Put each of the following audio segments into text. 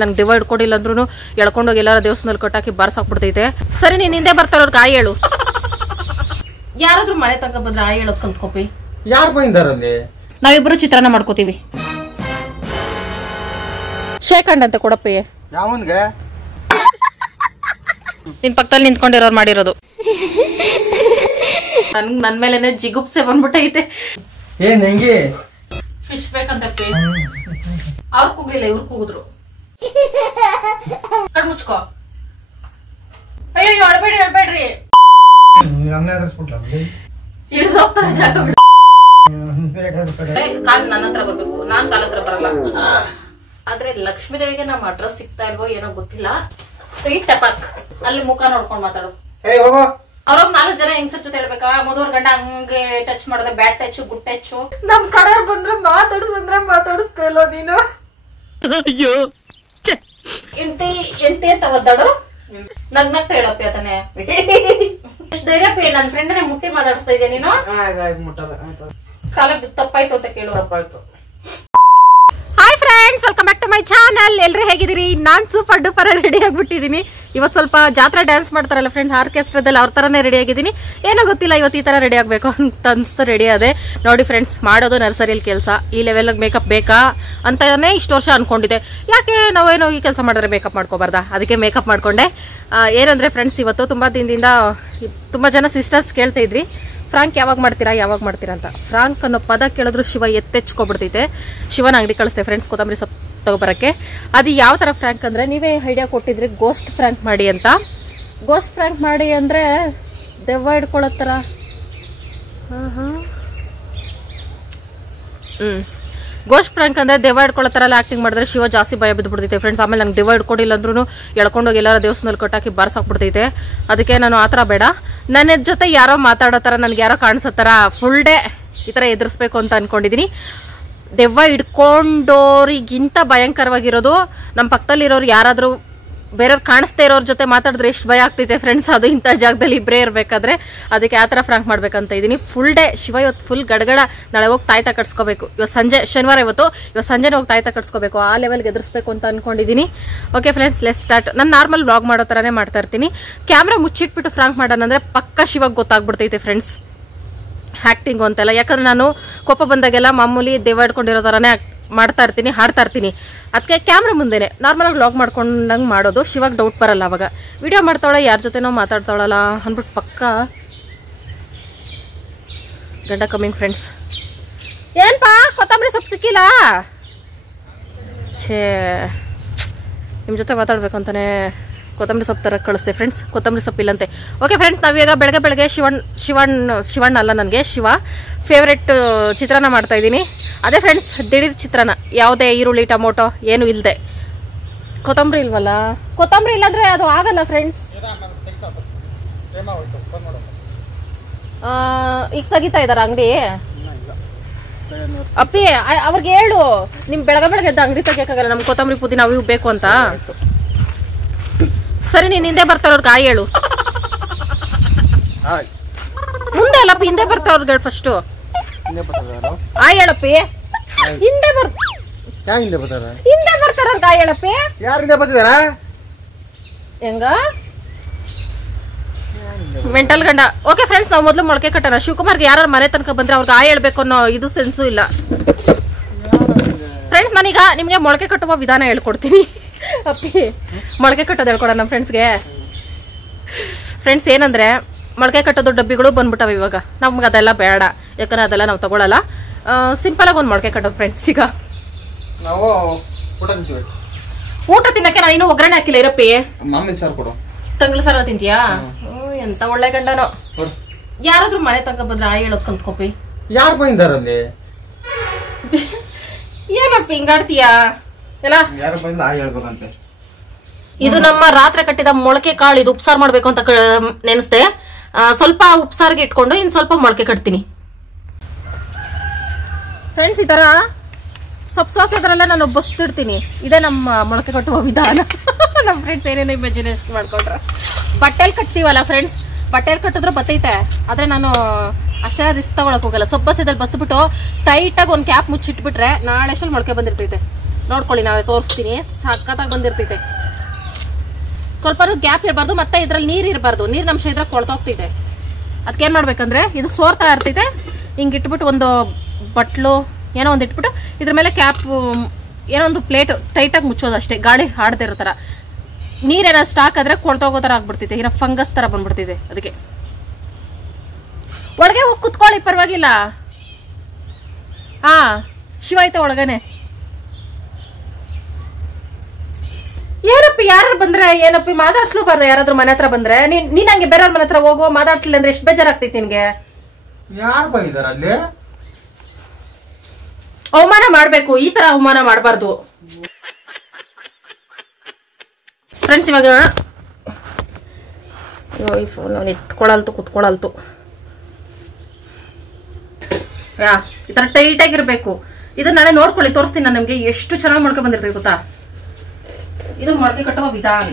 ನಂಗೆ ಡಿವೈಡ್ ಕೊಡಿಲ್ಲ ಅಂದ್ರೂ ಎಳ್ಕೊಂಡೋಗಿ ಎಲ್ಲಾರ ದೇವಸ್ಥಾನದಲ್ಲಿ ಕಟ್ಟಾಕಿ ಬಾರ್ಸಾಕ್ಬಿಡ್ತೈತೆ. ಸರಿ, ನೀನ್ ಹಿಂದೆ ಬರ್ತಾರವ್ರಿಗೆ ಆಯ್ ಹೇಳು. ಯಾರಾದ್ರೂ ಮನೆ ತನಕ ಬಂದ್ರೆ ಆಯ್ ಹೇಳೋದ್ ಕಲ್ತ್ಕೋಪಿ. ಯಾರು ಬಂದಾರಲ್ಲಿ? ನಾವಿಬ್ರು ಚಿತ್ರಾನ್ನ ಮಾಡ್ಕೋತೀವಿ. ಶೇಖಂಡ್ ಅಂತ ಕೊಡಪ್ಪಿ. ಯಾವನ್ಗೆ? ನಿನ್ ಪಕ್ಕದಲ್ಲಿ ನಿಂತ್ಕೊಂಡಿರೋರು ಮಾಡಿರೋದು. ನನ್ ಮೇಲೆನೆ ಜಿಗುಪ್ಸೆ ಬಂದ್ಬಿಟ್ಟೈತೆ. ಏನ್ ಹೆಂಗೆ? ಫಿಶ್ ಬೇಕಂತಪ್ಪಿ. ಅವ್ರು ಕೂಗ್ಲಿಲ್ಲ, ಇವ್ರು ಕೂಗಿದ್ರು. ಕಣ್ ಮುಚ್ಕೋ. ಅಯ್ಯೋ ಅಳ್ಬೇಡ್ರಿ. ಹಿಡಿದು ಹೋಗ್ತಾರೆ ಜಾಗ ಬಿಡು. ಕಾಲ್ ನನ್ನ ಹತ್ರ ಬರ್ಬೇಕು, ನಾನ್ ಕಾಲ ಹತ್ರ ಬರಲ್ಲ. ಆದ್ರೆ ಲಕ್ಷ್ಮೀ ದೇವಿಗೆ ನಮ್ಮ ಅಡ್ರೆಸ್ ಸಿಗ್ತಾ ಇಲ್ವೋ ಏನೋ ಗೊತ್ತಿಲ್ಲ. ಸ್ವೀಟ್ ಟಪಾಕ್ ಅಲ್ಲಿ ಮುಖ ನೋಡ್ಕೊಂಡ್ ಮಾತಾಡು. ಅವ್ರಾಗ 4 ಜನ ಹೆಂಗಸರ್ ಜೊತೆ ಹೇಳ್ಬೇಕಾ? ಮದುವರ್ ಗಂಡ ಹಂಗೆ ಟಚ್ ಮಾಡದೆ ಬ್ಯಾಡ್ ಟಚ್ ಗುಡ್ ಟಚ್. ನಮ್ ಕಡೆಯವ್ರು ಬಂದ್ರೆ ಮಾತಾಡ್ಸಂದ್ರೆ ಮಾತಾಡಿಸ್ತಾ ಇಲ್ಲ ನೀನು. ಅಯ್ಯೋ ಎಂಟಿ ಅಂತ ಒದ್ದಾಡು. ನಗ್ನಗ್ತ ಹೇಳಪ್ಪಿ ಅದನ್ನೇ. ಎಷ್ಟು ಧೈರ್ಯ ಪೇ, ನನ್ ಫ್ರೆಂಡ್ನೇ ಮುಟ್ಟಿ ಮಾತಾಡಿಸ್ತಾ ಇದೆಯಾ ನೀನು? ಕಾಲ ತಪ್ಪಾಯ್ತು ಅಂತ ಕೇಳು. Hi friends, welcome back to my channel. ಎಲ್ರು ಹೇಗಿದ್ದೀರಿ? ನಾನ್ ಸೂಪರ್ ಡೂಪರ್ ರೆಡಿ ಆಗ್ಬಿಟ್ಟಿದೀನಿ. ಇವತ್ತು ಸ್ವಲ್ಪ ಜಾತ್ರೆ ಡ್ಯಾನ್ಸ್ ಮಾಡ್ತಾರಲ್ಲ ಫ್ರೆಂಡ್ಸ್, ಆರ್ಕೆಸ್ಟ್ರಾದಲ್ಲಿ ಅವ್ರ ತರನೇ ರೆಡಿ ಆಗಿದ್ದೀನಿ. ಏನೋ ಗೊತ್ತಿಲ್ಲ, ಇವತ್ತು ಈ ತರ ರೆಡಿ ಆಗ್ಬೇಕು ಅಂತ ಅನ್ಸ್ತಾ ರೆಡಿ ಅದೇ. ನೋಡಿ ಫ್ರೆಂಡ್ಸ್, ಮಾಡೋದು ನರ್ಸರಿಯಲ್ಲಿ ಕೆಲಸ. ಈ ಲೆವೆಲ್ ಮೇಕಪ್ ಬೇಕಾ ಅಂತಾನೆ ಇಷ್ಟು ವರ್ಷ ಅನ್ಕೊಂಡಿದ್ದೆ. ಯಾಕೆ ನಾವೇನೋ ಈ ಕೆಲಸ ಮಾಡಿದ್ರೆ ಮೇಕಪ್ ಮಾಡ್ಕೋಬಾರ್ದಾ? ಅದಕ್ಕೆ ಮೇಕಪ್ ಮಾಡ್ಕೊಂಡೆ. ಏನಂದ್ರೆ ಫ್ರೆಂಡ್ಸ್, ಇವತ್ತು ತುಂಬಾ ದಿನದಿಂದ ತುಂಬಾ ಜನ ಸಿಸ್ಟರ್ಸ್ ಕೇಳ್ತಾ ಇದ್ರಿ, ಫ್ರಾಂಕ್ ಯಾವಾಗ ಮಾಡ್ತೀರಾ ಅಂತ. ಫ್ರಾಂಕ್ ಅನ್ನೋ ಪದ ಕೇಳಿದ್ರು ಶಿವ ಎತ್ತೆಚ್ಕೊಬಿಡ್ತೈತೆ. ಶಿವನ ಅಂಗಡಿ ಕಳಿಸ್ತೆ ಫ್ರೆಂಡ್ಸ್ ಕೊತ್ತಂಬರಿ ಸೊಪ್ಪು ತಗೊಬರಕ್ಕೆ. ಅದು ಯಾವ ತರ ಫ್ರಾಂಕ್ ಅಂದ್ರೆ, ನೀವೇ ಐಡಿಯಾ ಕೊಟ್ಟಿದ್ರಿ ಗೋಸ್ಟ್ ಫ್ರಾಂಕ್ ಮಾಡಿ ಅಂತ. ಗೋಸ್ಟ್ ಫ್ರಾಂಕ್ ಮಾಡಿ ಅಂದ್ರೆ ದೆವ್ವ ಹಿಡ್ಕೊಳ್ಳೋ ತರ. ಗೋಸ್ಟ್ ಫ್ರಾಂಕ್ ಅಂದ್ರೆ ದೆವ್ವ ಹಿಡ್ಕೊಳ್ಳೋ ತರ ಎಲ್ಲ ಆಕ್ಟಿಂಗ್ ಮಾಡಿದ್ರೆ ಶಿವ ಜಾಸ್ತಿ ಭಯ ಬಿದ್ದುಬಿಡ್ತೈತೆ ಫ್ರೆಂಡ್ಸ್. ಆಮೇಲೆ ನಂಗೆ ದೆವ್ವ ಹಿಡ್ಕೊಂಡಿಲ್ಲ ಅಂದ್ರೂ ಎಳ್ಕೊಂಡೋಗಿ ಎಲ್ಲಾರ ದೇವಸ್ಥಾನದಲ್ಲಿ ಕಟ್ಟಾಕಿ ಬಾರ್ಸಾಕ್ಬಿಡ್ತೈತೆ. ಅದಕ್ಕೆ ನಾನು ಆ ಥರ ಬೇಡ, ನನ್ನ ಜೊತೆ ಯಾರೋ ಮಾತಾಡೋ ಥರ, ನನ್ಗೆ ಯಾರೋ ಕಾಣಿಸೋ ಥರ ಫುಲ್ ಡೇ ಈ ಥರ ಎದುರಿಸ್ಬೇಕು ಅಂತ ಅನ್ಕೊಂಡಿದೀನಿ. ದೆವ್ವ ಹಿಡ್ಕೊಂಡೋರಿಗಿಂತ ಭಯಂಕರವಾಗಿರೋದು ನಮ್ಮ ಪಕ್ಕದಲ್ಲಿರೋರು ಯಾರಾದರೂ ಬೇರೆಯವ್ರು ಕಾಣಿಸ್ತಾ ಇರೋರ ಜೊತೆ ಮಾತಾಡಿದ್ರೆ ಎಷ್ಟು ಭಯ ಆಗ್ತೈತೆ ಫ್ರೆಂಡ್ಸ್. ಅದು ಇಂಥ ಜಾಗದಲ್ಲಿ ಇಬ್ಬರೇ ಇರಬೇಕಾದ್ರೆ. ಅದಕ್ಕೆ ಆ ಥರ ಫ್ರಾಂಕ್ ಮಾಡ್ಬೇಕಂತ ಇದ್ದೀನಿ. ಫುಲ್ ಡೇ ಶಿವ ಇವತ್ತು ಫುಲ್ ಗಡಗಡ. ನಾಳೆ ಹೋಗಿ ತಾಯ್ತ ಕಟ್ಸ್ಕೋಬೇಕು. ಇವತ್ತು ಸಂಜೆ, ಶನಿವಾರ ಇವತ್ತು ಸಂಜೆನೇ ಹೋಗಿ ತಾಯ್ತ ಕಟ್ಸ್ಕೋಬೇಕು. ಆ ಲೆವೆಲ್ಗೆ ಎದುರಿಸ್ಬೇಕು ಅಂತ ಅನ್ಕೊಂಡಿದ್ದೀನಿ. Okay friends, let's start. ನಾನು ನಾರ್ಮಲ್ ವ್ಲಾಗ್ ಮಾಡೋ ಥರನೇ ಮಾಡ್ತಾ ಇರ್ತೀನಿ. ಕ್ಯಾಮ್ರಾ ಮುಚ್ಚಿಟ್ಬಿಟ್ಟು ಫ್ರಾಂಕ್ ಮಾಡೋಣಂದ್ರೆ ಪಕ್ಕ ಶಿವಾಗ ಗೊತ್ತಾಗ್ಬಿಡ್ತೈತೆ ಫ್ರೆಂಡ್ಸ್, ಆ್ಯಕ್ಟಿಂಗು ಅಂತೆಲ್ಲ. ಯಾಕಂದ್ರೆ ನಾನು ಕೋಪ ಬಂದಾಗೆಲ್ಲ ಮಾಮೂಲಿ ದೆವ್ವ ಹಿಡ್ಕೊಂಡಿರೋ ಥರನೇ ಮಾಡ್ತಾ ಇರ್ತೀನಿ, ಹಾಡ್ತಾ ಇರ್ತೀನಿ. ಅದಕ್ಕೆ ಕ್ಯಾಮ್ರಾ ಮುಂದೆನೆ ನಾರ್ಮಲಾಗಿ ವ್ಲಾಗ್ ಮಾಡ್ಕೊಂಡಂಗೆ ಮಾಡೋದು. ಶಿವಾಗ ಡೌಟ್ ಬರಲ್ಲ ಅವಾಗ. ವಿಡಿಯೋ ಮಾಡ್ತಾವಳ, ಯಾರ ಜೊತೆನೋ ಮಾತಾಡ್ತಾವಳಲ್ಲ ಅಂದ್ಬಿಟ್ಟು ಪಕ್ಕ ಗಂಡ ಕಮ್ಮಿಂಗ್ ಫ್ರೆಂಡ್ಸ್. ಏನ್ಪಾ ಕೊತ್ತಂಬರಿ ಸೊಪ್ಪು ಸಿಕ್ಕಿಲ್ಲ? ಛೇ, ನಿಮ್ಮ ಜೊತೆ ಮಾತಾಡ್ಬೇಕು ಅಂತಾನೆ ಕೊತ್ತಂಬರಿ ಸೊಪ್ಪು ತರ ಕಳಿಸ್ದೆ ಫ್ರೆಂಡ್ಸ್. ಕೊತ್ತಂಬರಿ ಸೊಪ್ಪು ಇಲ್ಲಂತೆ. ಓಕೆ ಫ್ರೆಂಡ್ಸ್, ನಾವೀಗ ಬೆಳಗ್ಗೆ ಶಿವಣ್ಣ ಅಲ್ಲ, ನನಗೆ ಶಿವ ಫೇವ್ರೆಟ್ ಚಿತ್ರಾನ್ನ ಮಾಡ್ತಾ ಇದ್ದೀನಿ. ಅದೇ ಫ್ರೆಂಡ್ಸ್, ದಿಢೀರ್ ಚಿತ್ರಾನ್ನ, ಯಾವುದೇ ಈರುಳ್ಳಿ ಟೊಮೊಟೊ ಏನು ಇಲ್ಲದೆ. ಕೊತ್ತಂಬರಿ ಇಲ್ವಲ್ಲ, ಕೊತ್ತಂಬರಿ ಇಲ್ಲಾಂದ್ರೆ ಅದು ಆಗಲ್ಲ ಫ್ರೆಂಡ್ಸ್. ಈಗ ತೆಗಿತಾ ಇದಾರ ಅಂಗಡಿ? ಅಪ್ಪಿ ಅವ್ರಿಗೆ ಹೇಳು, ನಿಮ್ ಬೆಳಗ್ಗೆ ಎದ್ದು ಅಂಗಡಿ ತೆಗಿಯಕ್ಕಾಗಲ್ಲ, ನಮ್ಗೆ ಕೊತ್ತಂಬರಿ ಪುದೀನ ಅವು ಬೇಕು ಅಂತ. ಸರಿ, ನೀನ್ ಹಿಂದೆ ಬರ್ತಾರವ್ರಿಗೆ ಆಯ್ ಹೇಳು. ಮುಂದೆ ಅಲ್ಲಪ್ಪ, ಹಿಂದೆ ಬರ್ತಾವ್ರಿಗೆ ಫಸ್ಟ್ ಆಯ್ ಹೇಳಪ್ಪಿ. ಹಿಂದೆ ಬರ್ತಾರವ್ರಿಗೆ ಆಯ್ ಹೇಳಪ್ಪಿ. ಹೆಂಗ ಮೆಂಟಲ್ ಗಂಡ. ಓಕೆ ಫ್ರೆಂಡ್ಸ್, ನಾವು ಮೊದಲು ಮೊಳಕೆ ಕಟ್ಟೋಣ. ಶಿವಕುಮಾರ್ಗೆ ಯಾರು ಮನೆ ತನಕ ಬಂದ್ರೆ ಅವ್ರಿಗೆ ಆಯ್ ಹೇಳ್ಬೇಕು ಅನ್ನೋ ಇದು ಸೆನ್ಸು ಇಲ್ಲ ಫ್ರೆಂಡ್ಸ್. ನಾನೀಗ ನಿಮ್ಗೆ ಮೊಳಕೆ ಕಟ್ಟುವ ವಿಧಾನ ಹೇಳ್ಕೊಡ್ತೀನಿ. ಅಪ್ಪಿ, ಮೊಳಕೆ ಕಟ್ಟೋದು ಹೇಳ್ಕೊಡ ನಮ್ಮ ಫ್ರೆಂಡ್ಸ್ಗೆ. ಫ್ರೆಂಡ್ಸ್, ಏನಂದ್ರೆ ಮೊಳಕೆ ಕಟ್ಟೋದು ಡಬ್ಬಿಗಳು ಬಂದ್ಬಿಟ್ಟವೆ ಇವಾಗ. ನಮ್ಗೆ ಅದೆಲ್ಲ ಬೇಡ, ಯಾಕಂದ್ರೆ ಅದೆಲ್ಲ ನಾವು ತಗೊಳಲ್ಲ. ಸಿಂಪಲ್ ಆಗಿ ಒಂದು ಮೊಳಕೆ ಕಟ್ಟೋದು ಫ್ರೆಂಡ್ಸ್. ಈಗ ನಾವು ಊಟ ತಿನ್ನಕ್ಕೆ ನಾನು ಇನ್ನೂ ಒಗ್ಗರಣೆ ಹಾಕಿಲ್ಲ ಇರಪ್ಪಿ. ಮಾಮೂಲಿ ಸಾರು ಕೊಡು. ತಂಗ್ಳು ಸಾರ ತಿಂತೀಯಾ? ಎಂತ ಒಳ್ಳೆ ಗಂಡನೋ. ಯಾರಾದ್ರೂ ಮನೆ ತನಕ ಬಂದ್ರೆ ಆಯ್ ಹೇಳೋದ್ ಕಲ್ತ್ಕೋಪಿ. ಯಾರು ಬಂದಾರಲ್ಲಿ? ಏನಪ್ಪಿ ಹಿಂಗಾಡ್ತೀಯಾ ಎಲ್ಲ? ಯಾರು ಬಂದ ಆಯ್ ಹೇಳ್ಬೇಕಂತೆ. ಇದು ನಮ್ಮ ರಾತ್ರಿ ಕಟ್ಟಿದ ಮೊಳಕೆ ಕಾಳು. ಇದು ಉಪ್ಸಾರು ಮಾಡ್ಬೇಕು ಅಂತ ನೆನೆಸ್ದೆ. ಸ್ವಲ್ಪ ಉಪ್ಸಾರಿಗೆ ಇಟ್ಕೊಂಡು ಇನ್ ಸ್ವಲ್ಪ ಮೊಳಕೆ ಕಟ್ತೀನಿ ಫ್ರೆಂಡ್ಸ್. ಈ ತರ ಸೊಪ್ಪು ಸಾಸ್ ಅದರೆಲ್ಲ ನಾನು ಬಸ್ತಿಡ್ತೀನಿ. ಇದೇ ನಮ್ಮ ಮೊಳಕೆ ಕಟ್ಟುವ ವಿಧಾನ. ನಮ್ಮ ಫ್ರೆಂಡ್ಸ್ ಏನೇನೋ ಇಮ್ಯಾಜಿನೇಷನ್ ಮಾಡ್ಕೊಂಡ್ರ. ಬಟ್ಟೆಲ್ ಕಟ್ತೀವಲ್ಲ ಫ್ರೆಂಡ್ಸ್, ಬಟ್ಟೆಲ್ ಕಟ್ಟಿದ್ರೆ ಬತ್ತೈತೆ. ಆದ್ರೆ ನಾನು ಅಷ್ಟೇ ರಿಸ್ಕ್ ತಗೊಳಕ್ ಹೋಗಲ್ಲ. ಸೊಪ್ಪು ಬಸ್ಸಿದಲ್ಲಿ ಬಸ್ಬಿಟ್ಟು ಟೈಟಾಗಿ ಒಂದು ಕ್ಯಾಪ್ ಮುಚ್ಚಿಟ್ಬಿಟ್ರೆ ನಾಳೆ ಅಷ್ಟಲ್ಲಿ ಮೊಳಕೆ ಬಂದಿರ್ತೈತೆ. ನೋಡ್ಕೊಳ್ಳಿ, ನಾವೇ ತೋರಿಸ್ತೀನಿ. ಸಖತ್ತಾಗಿ ಬಂದಿರ್ತೈತೆ. ಸ್ವಲ್ಪ ಗ್ಯಾಪ್ ಇರಬಾರ್ದು, ಮತ್ತೆ ಇದ್ರಲ್ಲಿ ನೀರು ಇರಬಾರ್ದು. ನೀರಿನಂಶ ಇದ್ರೆ ಕೊಳ್ತೋಗ್ತೈತೆ. ಅದಕ್ಕೆ ಏನು ಮಾಡ್ಬೇಕಂದ್ರೆ ಇದು ಸೋರ್ತಾ ಇರ್ತೈತೆ. ಹಿಂಗೆ ಇಟ್ಬಿಟ್ಟು ಒಂದು ಬಟ್ಲು ಏನೋ ಒಂದು ಇಟ್ಬಿಟ್ಟು ಇದ್ರ ಮೇಲೆ ಕ್ಯಾಪ್ ಏನೋ ಒಂದು ಪ್ಲೇಟ್ ಟೈಟಾಗಿ ಮುಚ್ಚೋದು ಅಷ್ಟೇ, ಗಾಳಿ ಹಾಡದೇ ಥರ. ನೀರೇನಾದ್ರು ಸ್ಟಾಕ್ ಆದ್ರೆ ಕೊಳ್ತೋಗೋ ಥರ ಆಗ್ಬಿಡ್ತೈತೆ, ಏನೋ ಫಂಗಸ್ ಥರ ಬಂದ್ಬಿಡ್ತೈತೆ. ಅದಕ್ಕೆ ಒಳಗೆ ಹೋಗಿ ಕುತ್ಕೊಳ್ಳಿ, ಪರವಾಗಿಲ್ಲ. ಹಾ, ಶಿವ ಐತೆ ಒಳಗನೆ. ಏನಪ್ಪಿ ಯಾರು ಬಂದ್ರೆ ಏನಪ್ಪಿ ಮಾತಾಡ್ಸ್ಲೂಬಾರ್ದು. ಯಾರಾದ್ರೂ ಮನೆ ಹತ್ರ ಬಂದ್ರೆ ನೀನ್ ಹಂಗೆ ಬೇರೆಯವ್ರ ಮನೆ ಹತ್ರ ಹೋಗುವ ಮಾತಾಡ್ಸ್ಲಿಲ್ಲ ಅಂದ್ರೆ ಎಷ್ಟು ಬೇಜಾರಾಗ್ತೈತಿ ನಿನ್ಗೆ? ಯಾರು ಬಂದಿದಾರ ಅಲ್ಲಿ? ಅವಮಾನ ಮಾಡ್ಬೇಕು, ಈ ತರ ಅವಮಾನ ಮಾಡಬಾರ್ದು ಫ್ರೆಂಡ್ಸ್. ಇವಾಗ ಈ ಫೋನ್ ನಿತ್ಕೊಳಲ್ತು ಕುತ್ಕೊಳಲ್ತು. ಈ ತರ ಟೈಟ್ ಆಗಿರ್ಬೇಕು. ಇದು ನಾಳೆ ನೋಡ್ಕೊಳ್ಳಿ, ತೋರಿಸ್ತೀನಿ ನಾನು ನಿಮ್ಗೆ. ಎಷ್ಟು ಚೆನ್ನಾಗಿ ಮಾಡ್ಕೊಂಡ್ ಬಂದಿರ್ತೀವಿ ಗೊತ್ತಾ. ಇದು ಮೊಳಕೆ ಕಟ್ಟುವ ವಿಧಾನ.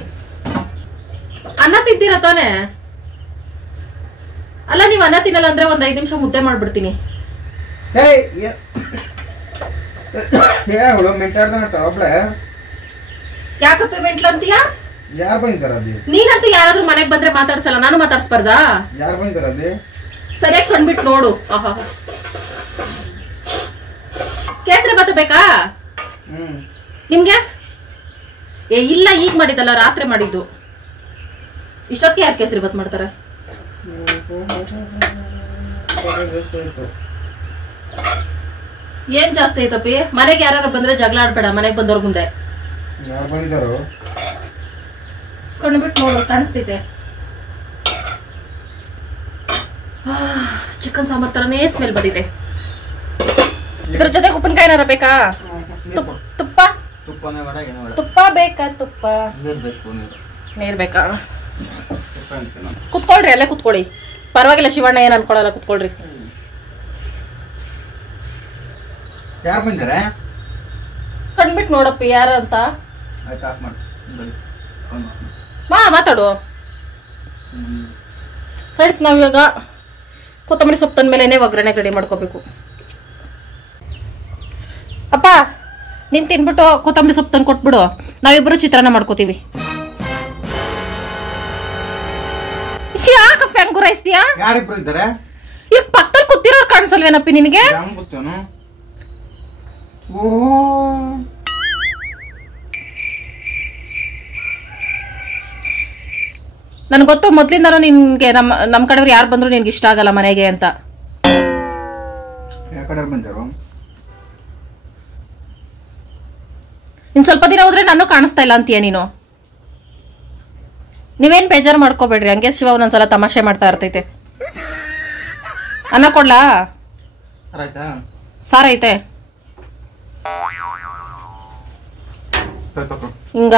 ಅನ್ನ ತಿಂತೀರ ತಾನೆ? ಅಲ್ಲ, ನೀವ್ ಅನ್ನ ತಿನ್ನಲ್ಲ ಅಂದ್ರೆ ಒಂದ್ 5 ನಿಮಿಷ ಮುದ್ದೆ ಮಾಡ್ಬಿಡ್ತೀನಿ. ಯಾಕಪ್ಪ ಮೆಂಟ್ಲ ಅಂತೀಯ? ಯಾರು ಬಂದಿದಾರ ಅಲ್ಲಿ? ನೀನಂತೂ ಯಾರಾದ್ರೂ ಮನೆಗ್ ಬಂದ್ರೆ ಮಾತಾಡ್ಸಲ್ಲ, ನಾನು ಮಾತಾಡ್ಸ್ಬಾರ್ದಾ? ಯಾರು ಬಂದಿದಾರ ಅಲ್ಲಿ? ಸರಿಯಾಗಿ ಕಂಡ್ಬಿಟ್ಟು ನೋಡು. ಕೇಸರಿ ಬಾತು ಬೇಕಾ ನಿಮ್ಗೆ? ಇಲ್ಲ, ಈಗ ಮಾಡಿದ್ದಲ್ಲ, ರಾತ್ರಿ ಮಾಡಿದ್ದು. ಇಷ್ಟೊತ್ತಿಗೆ ಯಾರು ಕೇಸರಿ ಬಾತ್ ಮಾಡ್ತಾರೆ? ಏನ್ ಜಾಸ್ತಿ ಐತಪ್ಪಿ? ಮನೆಗೆ ಯಾರು ಬಂದ್ರೆ ಜಗಳ ಆಡ್ಬೇಡ, ಮನೆಗೆ ಬಂದವ್ರ ಮುಂದೆ. ಕಂಡ್ಬಿಟ್ಟು ನೋಡು, ಕಾಣಿಸ್ತೈತೆ. ಚಿಕನ್ ಸಾಂಬಾರ್ ತರನೇ ಸ್ಮೆಲ್ ಬಂದಿದೆ. ಇದ್ರ ಜೊತೆಗೆ ಉಪ್ಪಿನಕಾಯಿ ಏನಾರ ಬೇಕಾ? ತುಪ್ಪ ತುಪ್ಪ ಬೇಕಾ? ತುಪ್ಪ ನೀರ್ ಬೇಕಾ? ಕುತ್ಕೊಳ್ರಿ, ಅಲ್ಲೇ ಕುತ್ಕೊಳ್ಳಿ, ಪರವಾಗಿಲ್ಲ. ಶಿವಣ್ಣ ಏನ್ ಅನ್ಕೊಳಲ್ಲ, ಕುತ್ಕೊಳ್ರಿ. ಯಾರು ಬಂದಾರೆ? ಕಂಡ್ಬಿಟ್ಟು ನೋಡಪ್ಪಿ ಯಾರ ಅಂತ. ಮಾತಾಡು ಫ್ರೆಂಡ್ಸ್. ನಾವಿವಾಗ ಕೊತ್ತಂಬರಿ ಸೊಪ್ಪು ತಂದ ಮೇಲೆನೆ ಒಗ್ಗರಣೆ ರೆಡಿ ಮಾಡ್ಕೋಬೇಕು. ಅಪ್ಪ, ನೀನ್ ತಿನ್ಬಿಟ್ಟು ಕೊತ್ತಂಬರಿ ಸೊಪ್ಪು ತಂದು ಕೊಟ್ಬಿಡು, ನಾವಿಬ್ರು ಚಿತ್ರಾನ್ನ ಮಾಡ್ಕೋತೀವಿ. ಯಾಕಪ್ಪ ಹೆಂಗ್ ಗುರಾಯಿಸ್ತೀಯಾ? ಯಾರಿಬ್ರು ಇದ್ದಾರೆ? ಈಗ ಪಕ್ಕದಲ್ಲಿ ಕೂತಿರೋರು ಕಾಣಿಸಲ್ವೇನಪ್ಪಿ ನಿನಗೆ? ನನ್ ಗೊತ್ತು ಮೊದ್ಲಿಂದಾನು ನಿನ್ಗೆ ನಮ್ ಕಡೆಯವ್ರು ಯಾರು ಬಂದ್ರು ನಿನ್ಗೆ ಇಷ್ಟ ಆಗಲ್ಲ ಮನೆಗೆ ಅಂತ. ಇನ್ ಸ್ವಲ್ಪ ದಿನ ಹೋದ್ರೆ ನಾನು ಕಾಣಿಸ್ತಾ ಇಲ್ಲ ಅಂತೀಯ ನೀನು. ನೀವೇನ್ ಬೇಜಾರು ಮಾಡ್ಕೋಬೇಡ್ರಿ, ಹಂಗೆ ಶಿವ ಒಂದೊಂದ್ಸಲ ತಮಾಷೆ ಮಾಡ್ತಾ ಇರ್ತೈತೆ. ಅನ್ನ ಕೊಡ್ಲಾ? ಸಾರ ಐತೆ ಹಿಂಗ.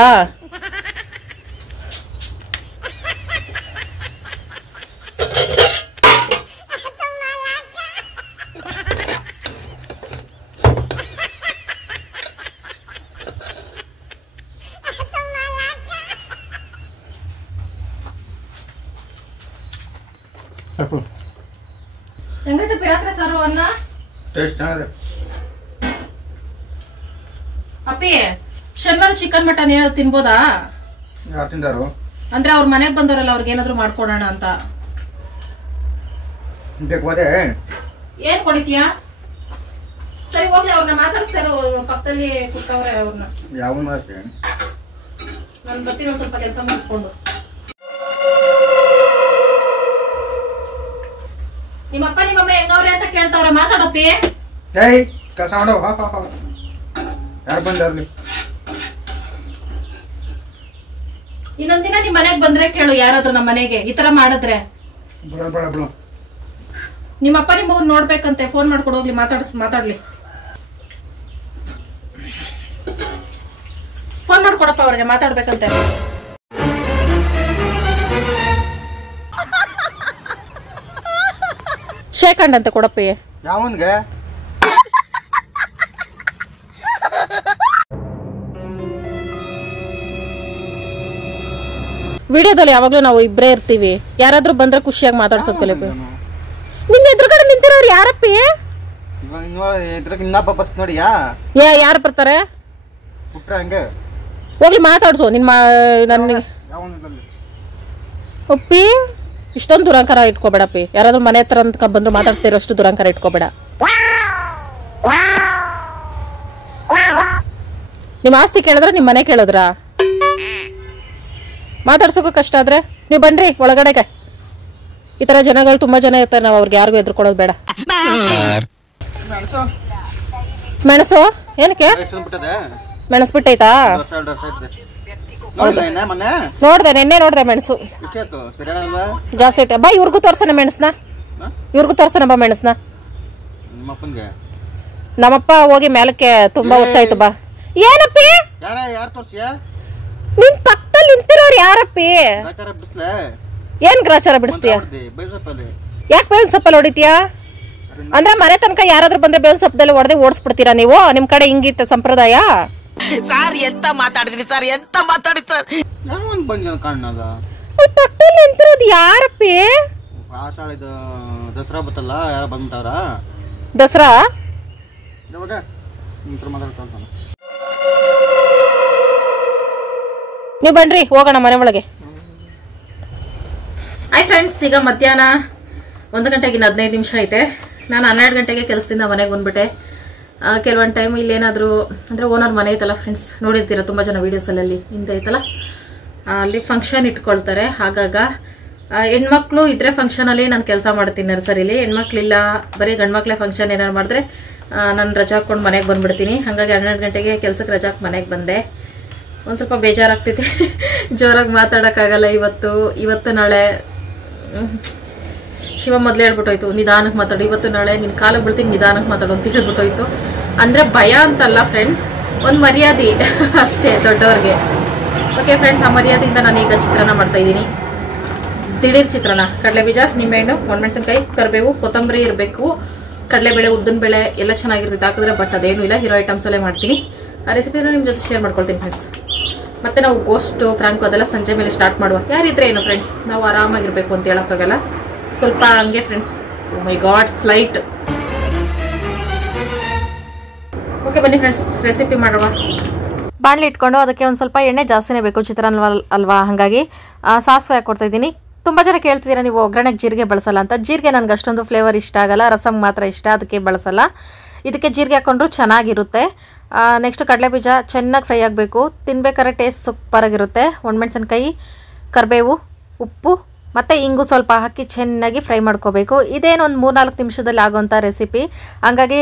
ಹೆಂಗೈತೆ ರಾತ್ರಿ ಸಾರು ಅನ್ನ? ಅಪ್ಪಿ, ಶನಿವಾರ ಚಿಕನ್ ಮಟನ್ ಏನಾದ್ರು ತಿನ್ಬೋದಾ? ಅಂದ್ರೆ ಅವ್ರ ಮನೆಗ್ ಬಂದವರಲ್ಲ, ಅವ್ರಿಗೆ ಏನಾದ್ರು ಮಾಡ್ಕೊಡೋಣ ಅಂತ. ಏನ್ ಕೊಡಿತೀಯಾ? ಸರಿ ಹೋಗ್ಲಿ, ಅವ್ರನ್ನ ಮಾತಾಡಿಸ್ತಾರೋ ಪಕ್ಕದಲ್ಲಿ ಕುಕ್ಕವ್ರೆ. ಅವ್ರನ್ನ ನಾನು ಬರ್ತೀನಿ, ಒಂದ್ ಸ್ವಲ್ಪ ಕೆಲಸ ಮುಗಿಸ್ಕೊಂಡು. ನಿಮ್ಮಪ್ಪ ನಿಮ್ಮಮ್ಮ ಹೆಂಗವ್ರೆ ಅಂತ ಕೇಳ್ತಾವ್ರೆ, ಮಾತಾಡಪ್ಪಿ. ಇನ್ನೊಂದಿನ ನಿಮ್ ಮನೆಗ್ ಬಂದ್ರೆ ಕೇಳು, ಯಾರಾದ್ರೂ ನಮ್ಮ ಮನೆಗೆ ಈ ತರ ಮಾಡಿದ್ರೆ. ನಿಮ್ಮಪ್ಪ ನಿಮ್ಮವ್ರು ನೋಡ್ಬೇಕಂತೆ, ಫೋನ್ ಮಾಡ್ಕೊಂಡು ಹೋಗ್ಲಿ, ಮಾತಾಡ್ಲಿ. ಫೋನ್ ಮಾಡ್ಕೊಡಪ್ಪ ಅವ್ರಿಗೆ, ಮಾತಾಡ್ಬೇಕಂತೆ. ಶೇಕ್ ಹ್ಯಾಂಡ್ ಅಂತ ಕೊಡಪ್ಪಿ. ಯಾವನ್ಗೆ? ವಿಡಿಯೋದಲ್ಲಿ ಯಾವಾಗ್ಲೂ ನಾವು ಇಬ್ಬರೇ ಇರ್ತೀವಿ, ಯಾರಾದ್ರೂ ಬಂದ್ರೆ ಖುಷಿಯಾಗಿ ಮಾತಾಡ್ಸೋದ್ ಕಲಿಬೇಕು. ನಿನ್ನ ಎದುರುಗಡೆ ನಿಂತಿರೋರು ಯಾರಪ್ಪಿ? ಇನ್ನೊಬ್ಬ ಬಸ್ ನೋಡಿಯಾ? ಯಾರು ಬರ್ತಾರೆ? ಬಿಟ್ರೆ ಹಂಗೆ ಹೋಗ್ಲಿ ಮಾತಾಡ್ಸು ನನಗೆ ಯಾವನಲ್ಲಿ ಒಪ್ಪಿ ಇಷ್ಟೊಂದು ದುರಂಕಾರ ಇಟ್ಕೋಬೇಡಪ್ಪಿ. ಯಾರಾದ್ರೂ ಮನೆ ಹತ್ರ ಅಂತ ಬಂದ್ರು ಮಾತಾಡ್ಸ್ತಾ ಇರೋಷ್ಟು ದುರಂಕಾರ ಇಟ್ಕೋಬೇಡ. ನಿಮ್ಮ ಆಸ್ತಿ ಕೇಳಿದ್ರ ನಿಮ್ಮ ಮನೆ ಕೇಳಿದ್ರ ಮಾತಾಡ್ಸೋಕೆ ಕಷ್ಟ ಆದ್ರೆ ನೀವು ಬನ್ರಿ ಒಳಗಡೆಗೆ. ಈ ತರ ಜನಗಳು ತುಂಬಾ ಜನ ಇರ್ತಾರೆ, ನಾವು ಅವ್ರಿಗೆ ಯಾರಿಗೂ ಎದ್ರುಕೊಳ್ಳೋದು ಬೇಡ. ಮೆಣಸು ಏನಕ್ಕೆ ಮೆಣಸು ಬಿಟ್ಟೈತಾ? ನೋಡ್ದೆ ನಿನ್ನೆ ನೋಡ್ದೆ ಮೆಣಸು ಜಾಸ್ತಿ ಐತೆ. ಬಾ ಇವ್ರಿಗೂ ತೋರ್ಸನ ಮೆಣಸ್ನ, ಇವ್ರಿಗೂ ತೋರ್ಸನ ಬಾ ಮೆಣಸ್ನ. ನಮ್ಮಪ್ಪ ಹೋಗಿ ಮೇಲಕ್ಕೆ ತುಂಬಾ ವರ್ಷ ಆಯ್ತು. ಬಾ. ಏನಪ್ಪಿ ನಿನ್ ಪಕ್ಕದಲ್ಲಿ ನಿಂತಿರೋರು ಯಾರಪ್ಪಿ? ಏನ್ ಗ್ರಾಚಾರ ಬಿಡಿಸ್ತೀಯ? ಯಾಕೆ ಬೇವಿನ ಸೊಪ್ಪಲ್ಲಿ ಹೊಡಿತೀಯಾ? ಅಂದ್ರೆ ಮನೆ ತನಕ ಯಾರಾದ್ರೂ ಬಂದ್ರೆ ಬೇವಿನ ಸೊಪ್ಪದಲ್ಲಿ ಹೊಡೆದು ಓಡಿಸ್ಬಿಡ್ತೀರಾ ನೀವು? ನಿಮ್ ಕಡೆ ಹಿಂಗಿತ್ತ ಸಂಪ್ರದಾಯ? ಸರ್ ಎಂತ ಮಾತಾಡಿದ್ರಿ ಸರ್, ಎಂತ ಮಾತಾಡಿ ಸರ್. ಪಕ್ಕದಲ್ಲಿ ನಿಂತಿರೋದು ಯಾರಪ್ಪಿ? ದಸರಾ ಬತ್ತಲ್ಲ, ಯಾರ ಬಂದ್ಬಿಟ್ಟಾರ? ದಸರಾ ನೀವು ಬನ್ರಿ ಹೋಗೋಣ ಮನೆ ಒಳಗೆ. ಹಾಯ್ ಫ್ರೆಂಡ್ಸ್, ಈಗ ಮಧ್ಯಾಹ್ನ 1 ಗಂಟೆಗೆ 15 ನಿಮಿಷ ಐತೆ. ನಾನು 12 ಗಂಟೆಗೆ ಕೆಲಸದಿಂದ ಮನೆಗೆ ಬಂದ್ಬಿಟ್ಟೆ. ಕೆಲವೊಂದು ಟೈಮ್ ಇಲ್ಲೇನಾದರೂ ಅಂದರೆ ಓನರ್ ಮನೆ ಐತಲ್ಲ ಫ್ರೆಂಡ್ಸ್, ನೋಡಿರ್ತೀರ ತುಂಬ ಜನ ವೀಡಿಯೋಸಲ್ಲಿ ಹಿಂದೆ ಐತಲ್ಲ, ಅಲ್ಲಿ ಫಂಕ್ಷನ್ ಇಟ್ಕೊಳ್ತಾರೆ. ಆಗಾಗ ಹೆಣ್ಮಕ್ಳು ಇದ್ರೆ ಫಂಕ್ಷನಲ್ಲಿ ನಾನು ಕೆಲಸ ಮಾಡ್ತೀನಿ ನರ್ಸರಿಲಿ. ಹೆಣ್ಮಕ್ಳಿಲ್ಲ, ಬರೀ ಗಂಡ್ಮಕ್ಳೇ ಫಂಕ್ಷನ್ ಏನಾರು ಮಾಡಿದ್ರೆ ನಾನು ರಜಾ ಹಾಕ್ಕೊಂಡು ಮನೆಗೆ ಬಂದ್ಬಿಡ್ತೀನಿ. ಹಾಗಾಗಿ 12 ಗಂಟೆಗೆ ಕೆಲಸಕ್ಕೆ ರಜಾ ಹಾಕಿ ಮನೆಗೆ ಬಂದೆ. ಒಂದು ಸ್ವಲ್ಪ ಬೇಜಾರಾಗ್ತೈತೆ, ಜೋರಾಗಿ ಮಾತಾಡೋಕ್ಕಾಗಲ್ಲ. ಇವತ್ತು ನಾಳೆ ಶಿವ ಮೊದಲೇ ಹೇಳ್ಬಿಟ್ಟೋಯ್ತು, ನಿಧಾನಕ್ಕೆ ಮಾತಾಡು, ಇವತ್ತು ನಾಳೆ ನಿನ್ನ ಕಾಲಿಗೆ ಬೀಳ್ತೀನಿ, ನಿಧಾನಕ್ಕೆ ಮಾತಾಡು ಅಂತ ಹೇಳ್ಬಿಟ್ಟೋಯ್ತು. ಅಂದರೆ ಭಯ ಅಂತಲ್ಲ ಫ್ರೆಂಡ್ಸ್, ಒಂದು ಮರ್ಯಾದೆ ಅಷ್ಟೇ ದೊಡ್ಡವ್ರಿಗೆ. ಓಕೆ ಫ್ರೆಂಡ್ಸ್, ಆ ಮರ್ಯಾದೆಯಿಂದ ನಾನು ಈಗ ಚಿತ್ರಾನ್ನ ಮಾಡ್ತಾಯಿದ್ದೀನಿ. ದಿಢೀರ್ ಚಿತ್ರಾನ್ನ, ಕಡಲೆಬೀಜ, ನಿಂಬೆಹಣ್ಣು, ಒಣಮೆಣಸಿನ್ಕಾಯಿ, ಕರಿಬೇವು, ಕೊತ್ತಂಬರಿ ಇರಬೇಕು, ಕಡಲೆಬೇಳೆ, ಉದ್ದಿನಬೇಳೆ ಎಲ್ಲ ಚೆನ್ನಾಗಿರ್ತೈತೆ ಹಾಕಿದ್ರೆ. ಬಟ್ ಅದೇನೂ ಇಲ್ಲ, ಇರೋ ಐಟಮ್ಸಲ್ಲೇ ಮಾಡ್ತೀನಿ. ಆ ರೆಸಿಪಿನ ನಿಮ್ಮ ಜೊತೆ ಶೇರ್ ಮಾಡ್ಕೊಳ್ತೀನಿ ಫ್ರೆಂಡ್ಸ್. ಮತ್ತೆ ನಾವು ಗೋಸ್ಟ್ ಫ್ರಾಂಕು ಅದೆಲ್ಲ ಸಂಜೆ ಮೇಲೆ ಸ್ಟಾರ್ಟ್ ಮಾಡುವ. ಯಾರಿದ್ರೆ ಏನು ಫ್ರೆಂಡ್ಸ್, ನಾವು ಆರಾಮಾಗಿರ್ಬೇಕು ಅಂತ ಹೇಳೋಕ್ಕಾಗಲ್ಲ. ಸ್ವಲ್ಪ ಹಂಗೆ friends. O my god, flight. Okay ಬನ್ನಿ ಫ್ರೆಂಡ್ಸ್, ರೆಸಿಪಿ ಮಾಡುವ. ಬಾಣಲಿ ಇಟ್ಕೊಂಡು ಅದಕ್ಕೆ ಒಂದು ಸ್ವಲ್ಪ ಎಣ್ಣೆ ಜಾಸ್ತಿನೇ ಬೇಕು, ಚಿತ್ರಾನ್ನ ಅಲ್ವಾ, ಹಾಗಾಗಿ ಸಾಸಿವೆ ಹಾಕ್ಕೊಡ್ತಾ ಇದ್ದೀನಿ. ತುಂಬ ಜನ ಕೇಳ್ತಿದ್ದೀರಾ ನೀವು ಒಗ್ಗರಣೆಗೆ ಜೀರಿಗೆ ಬಳಸಲ್ಲ ಅಂತ. ಜೀರಿಗೆ ನನಗೆ ಅಷ್ಟೊಂದು ಫ್ಲೇವರ್ ಇಷ್ಟ ಆಗಲ್ಲ, ರಸಮ್ ಮಾತ್ರ ಇಷ್ಟ, ಅದಕ್ಕೆ ಬಳಸಲ್ಲ. ಇದಕ್ಕೆ ಜೀರಿಗೆ ಹಾಕ್ಕೊಂಡ್ರು ಚೆನ್ನಾಗಿರುತ್ತೆ. ನೆಕ್ಸ್ಟ್ ಕಡಲೆಬೀಜ ಚೆನ್ನಾಗಿ ಫ್ರೈ ಆಗಬೇಕು, ತಿನ್ಬೇಕಾದ್ರೆ ಟೇಸ್ಟ್ ಸೂಪರಾಗಿರುತ್ತೆ. ಒಣಮೆಣಸಿನ್ಕಾಯಿ, ಕರಿಬೇವು, ಉಪ್ಪು ಮತ್ತು ಇಂಗು ಸ್ವಲ್ಪ ಹಾಕಿ ಚೆನ್ನಾಗಿ ಫ್ರೈ ಮಾಡ್ಕೋಬೇಕು. ಇದೇನು ಒಂದು 3-4 ನಿಮಿಷದಲ್ಲಿ ಆಗೋಂಥ ರೆಸಿಪಿ. ಹಂಗಾಗಿ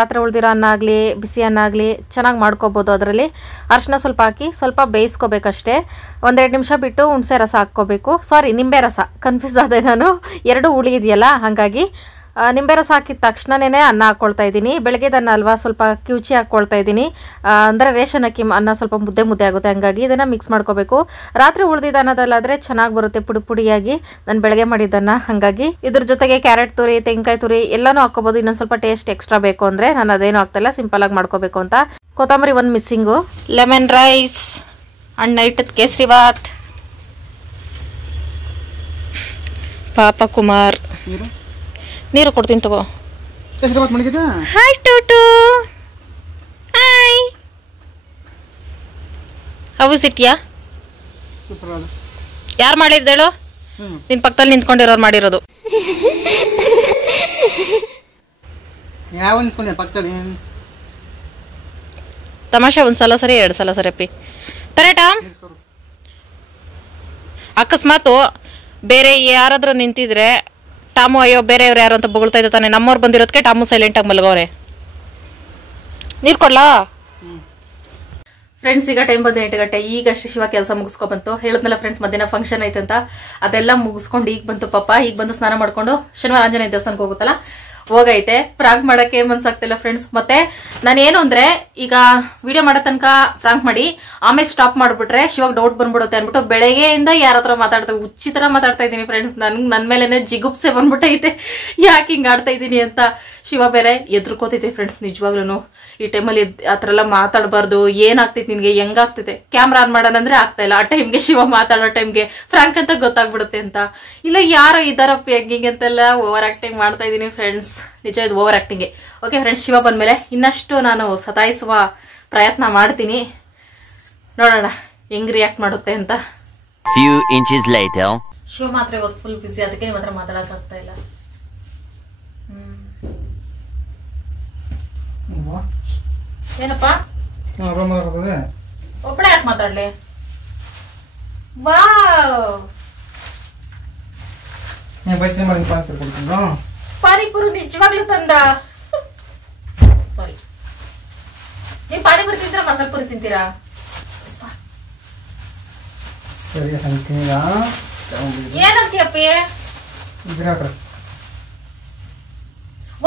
ರಾತ್ರಿ ಉಳ್ದಿರೋ ಅನ್ನ ಆಗಲಿ, ಬಿಸಿ ಅನ್ನ ಆಗಲಿ ಚೆನ್ನಾಗಿ ಮಾಡ್ಕೋಬೋದು. ಅದರಲ್ಲಿ ಅರಿಶಿನ ಸ್ವಲ್ಪ ಹಾಕಿ ಸ್ವಲ್ಪ ಬೇಯಿಸ್ಕೋಬೇಕಷ್ಟೇ. 1-2 ನಿಮಿಷ ಬಿಟ್ಟು ಹುಣಸೆ ರಸ ಹಾಕ್ಕೋಬೇಕು. ನಿಂಬೆ ರಸ, ಕನ್ಫ್ಯೂಸ್ ಆದೆ ನಾನು, 2 ಹುಳಿ ಇದೆಯಲ್ಲ ಹಾಗಾಗಿ. ನಿಂಬೆ ರಸ ಹಾಕಿದ ತಕ್ಷಣನೇ ಅನ್ನ ಹಾಕ್ಕೊಳ್ತಾ ಇದ್ದೀನಿ. ಬೆಳಗ್ಗೆದನ್ನ ಅಲ್ವಾ, ಸ್ವಲ್ಪ ಕಿವುಚಿ ಹಾಕ್ಕೊಳ್ತಾ ಇದ್ದೀನಿ. ಅಂದರೆ ರೇಷನ್ ಅಕ್ಕಿ ಅನ್ನ ಸ್ವಲ್ಪ ಮುದ್ದೆ ಆಗುತ್ತೆ, ಹಂಗಾಗಿ ಇದನ್ನು ಮಿಕ್ಸ್ ಮಾಡ್ಕೋಬೇಕು. ರಾತ್ರಿ ಉಳಿದಿದ್ದ ಅನ್ನದಲ್ಲಾದರೆ ಚೆನ್ನಾಗಿ ಬರುತ್ತೆ ಪುಡಿಯಾಗಿ, ನಾನು ಬೆಳಗ್ಗೆ ಮಾಡಿದ್ದನ್ನ. ಹಾಗಾಗಿ ಇದ್ರ ಜೊತೆಗೆ ಕ್ಯಾರೆಟ್ ತುರಿ, ತೆಂಗಿನಕಾಯಿ ತುರಿ ಎಲ್ಲನೂ ಹಾಕ್ಕೋಬೋದು. ಇನ್ನೊಂದು ಸ್ವಲ್ಪ ಟೇಸ್ಟ್ ಎಕ್ಸ್ಟ್ರಾ ಬೇಕು ಅಂದರೆ. ನಾನು ಅದೇನು ಆಗ್ತಾಯಿಲ್ಲ, ಸಿಂಪಲಾಗಿ ಮಾಡ್ಕೋಬೇಕು ಅಂತ. ಕೊತ್ತಂಬರಿ ಒಂದು ಮಿಸ್ಸಿಂಗು, ಲೆಮನ್ ರೈಸ್ ಅಂಡ್ ನೈಟದ ಕೇಸರಿ ಬಾತ್. ಪಾಪ ಕುಮಾರ್ ನೀರು ಕೊಡ್ತೀನಿ ತಗೋ. ಹಾಯ್ ಟೂಟು, ಹಾಯ್, ಹೌ ಇಸ್ ಇಟ್? ಯಾರು ಮಾಡಿರ್ದೇಳು? ನಿನ್ನ ಪಕ್ಕದಲ್ಲಿ ನಿಂತ್ಕೊಂಡಿರೋರು ಮಾಡಿರೋದು. ತಮಾಷೆ. 1 ಸಲ ಸರಿ, 2 ಸಲ ಸರಿ ಅಪ್ಪಿ. ತರೇಟಾ ಅಕಸ್ಮಾತು ಬೇರೆ ಯಾರಾದ್ರೂ ನಿಂತಿದ್ರೆ ಟಾಮು ಅಯ್ಯೋ ಬೇರೆಯವ್ರು ಯಾರು ಅಂತ ಬೊಗಳ್ತಾ ಇದ್ದ ತಾನೆ. ನಮ್ಮವ್ರು ಬಂದಿರೋದಕ್ಕೆ ಟಾಮು ಸೈಲೆಂಟಾಗಿ ಮಲಗವ್ರೆ. ನೀರು ಕೊಡ್ಲಾ ಫ್ರೆಂಡ್ಸ್? ಈಗ ಟೈಮ್ ಬಂದು 8 ಗಂಟೆ. ಈಗಷ್ಟೇ ಶಿವ ಕೆಲಸ ಮುಗಿಸ್ಕೊಬಂತು. ಹೇಳಿದ್ನಲ್ಲ ಫ್ರೆಂಡ್ಸ್, ಮಧ್ಯಾಹ್ನ ಫಂಕ್ಷನ್ ಐತೆ ಅಂತ, ಅದೆಲ್ಲ ಮುಗಿಸ್ಕೊಂಡು ಈಗ ಬಂತು ಪಾಪ. ಈಗ ಬಂದು ಸ್ನಾನ ಮಾಡ್ಕೊಂಡು ಶನಿವಾರ ಆಂಜನೇಯ ದೇವಸ್ಥಾನಕ್ಕೆ ಹೋಗುತ್ತಲ್ಲ, ಹೋಗೈತೆ. ಫ್ರಾಂಕ್ ಮಾಡಕ್ಕೆ ಮನ್ಸಾಗ್ತಿಲ್ಲ ಫ್ರೆಂಡ್ಸ್. ಮತ್ತೆ ನಾನೇನು ಅಂದ್ರೆ, ಈಗ ವಿಡಿಯೋ ಮಾಡೋ ತನಕ ಫ್ರಾಂಕ್ ಮಾಡಿ ಆಮೇಲೆ ಸ್ಟಾಪ್ ಮಾಡ್ಬಿಟ್ರೆ ಶಿವಾಗ ಡೌಟ್ ಬಂದ್ಬಿಡುತ್ತೆ ಅನ್ಬಿಟ್ಟು ಬೆಳಗ್ಗೆಯಿಂದ ಯಾರ ಹತ್ರ ಮಾತಾಡ್ತಾ ಹುಚ್ಚಿ ತರ ಮಾತಾಡ್ತಾ ಇದ್ದೀನಿ ಫ್ರೆಂಡ್ಸ್. ನನ್ ಮೇಲೆನೆ ಜಿಗುಪ್ಸೆ ಬಂದ್ಬಿಟ್ಟೈತೆ, ಯಾಕೆ ಹಿಂಗ್ ಆಡ್ತಾ ಇದ್ದೀನಿ ಅಂತ. ಶಿವ ಬೇರೆ ಎದ್ರುಕೋತೈತೆ ಫ್ರೆಂಡ್ಸ್. ನಿಜವಾಗ್ಲೂ ಈ ಟೈಮಲ್ಲಿ ಆತರ ಎಲ್ಲ ಮಾತಾಡಬಾರ್ದು. ಏನಾಗ್ತೈತೆ ನಿನ್ಗೆ, ಹೆಂಗಾಗ್ತೈತೆ, ಕ್ಯಾಮ್ರಾ ಆನ್ ಮಾಡೋಣ ಅಂದ್ರೆ ಆಗ್ತಾ ಇಲ್ಲ. ಆ ಟೈಮ್ಗೆ ಶಿವ ಮಾತಾಡೋ ಟೈಮ್ಗೆ ಫ್ರಾಂಕ್ ಅಂತ ಗೊತ್ತಾಗ್ಬಿಡುತ್ತೆ ಅಂತ. ಇಲ್ಲ ಯಾರೋ ಇದಾರಪ್ಪ ಹೆಂಗಿಂಗೆ ಅಂತೆಲ್ಲ ಓವರ್ ಆಕ್ಟಿಂಗ್ ಮಾಡ್ತಾ ಇದೀನಿ ಫ್ರೆಂಡ್ಸ್. ನಿಜ, ಇದು over acting. Okay friends, Shiva ಬಂದ್ಮೇಲೆ ಇನ್ನಷ್ಟು ನಾನು ಸತಾಯಿಸುವ ಪ್ರಯತ್ನ ಮಾಡ್ತೀನಿ. ನೋಡೋಣ ಹೆಂಗ್ ರಿಯಾಕ್ಟ್ ಮಾಡುತ್ತೆ ಅಂತ. Few inches later. ಶಿವ ಮಾತ್ರ ಇವತ್ತು ಫುಲ್ ಬಿಸಿ, ಅದಕ್ಕೆ ನಿಮ್ಮ ಹತ್ರ ಮಾತಾಡಕ್ ಆಗ್ತಾ ಇಲ್ಲ. ಏನಪ್ಪಾ ಒಬ್ಬಳೆ ಯಾಕೆ ಮಾತಾಡ್ಲಿ? ವಾವ್, ಪಾನಿಪುರಿ ನಿಜವಾಗ್ಲೂ ತಂದ. ಸಾರಿ, ನೀವ್ ಪಾನಿಪುರಿ ತಿಂತೀರಾ ಮಸಾಲ ಪುರಿ ತಿಂತೀರಾ? ಏನಂತೀಯಪ್ಪಿ?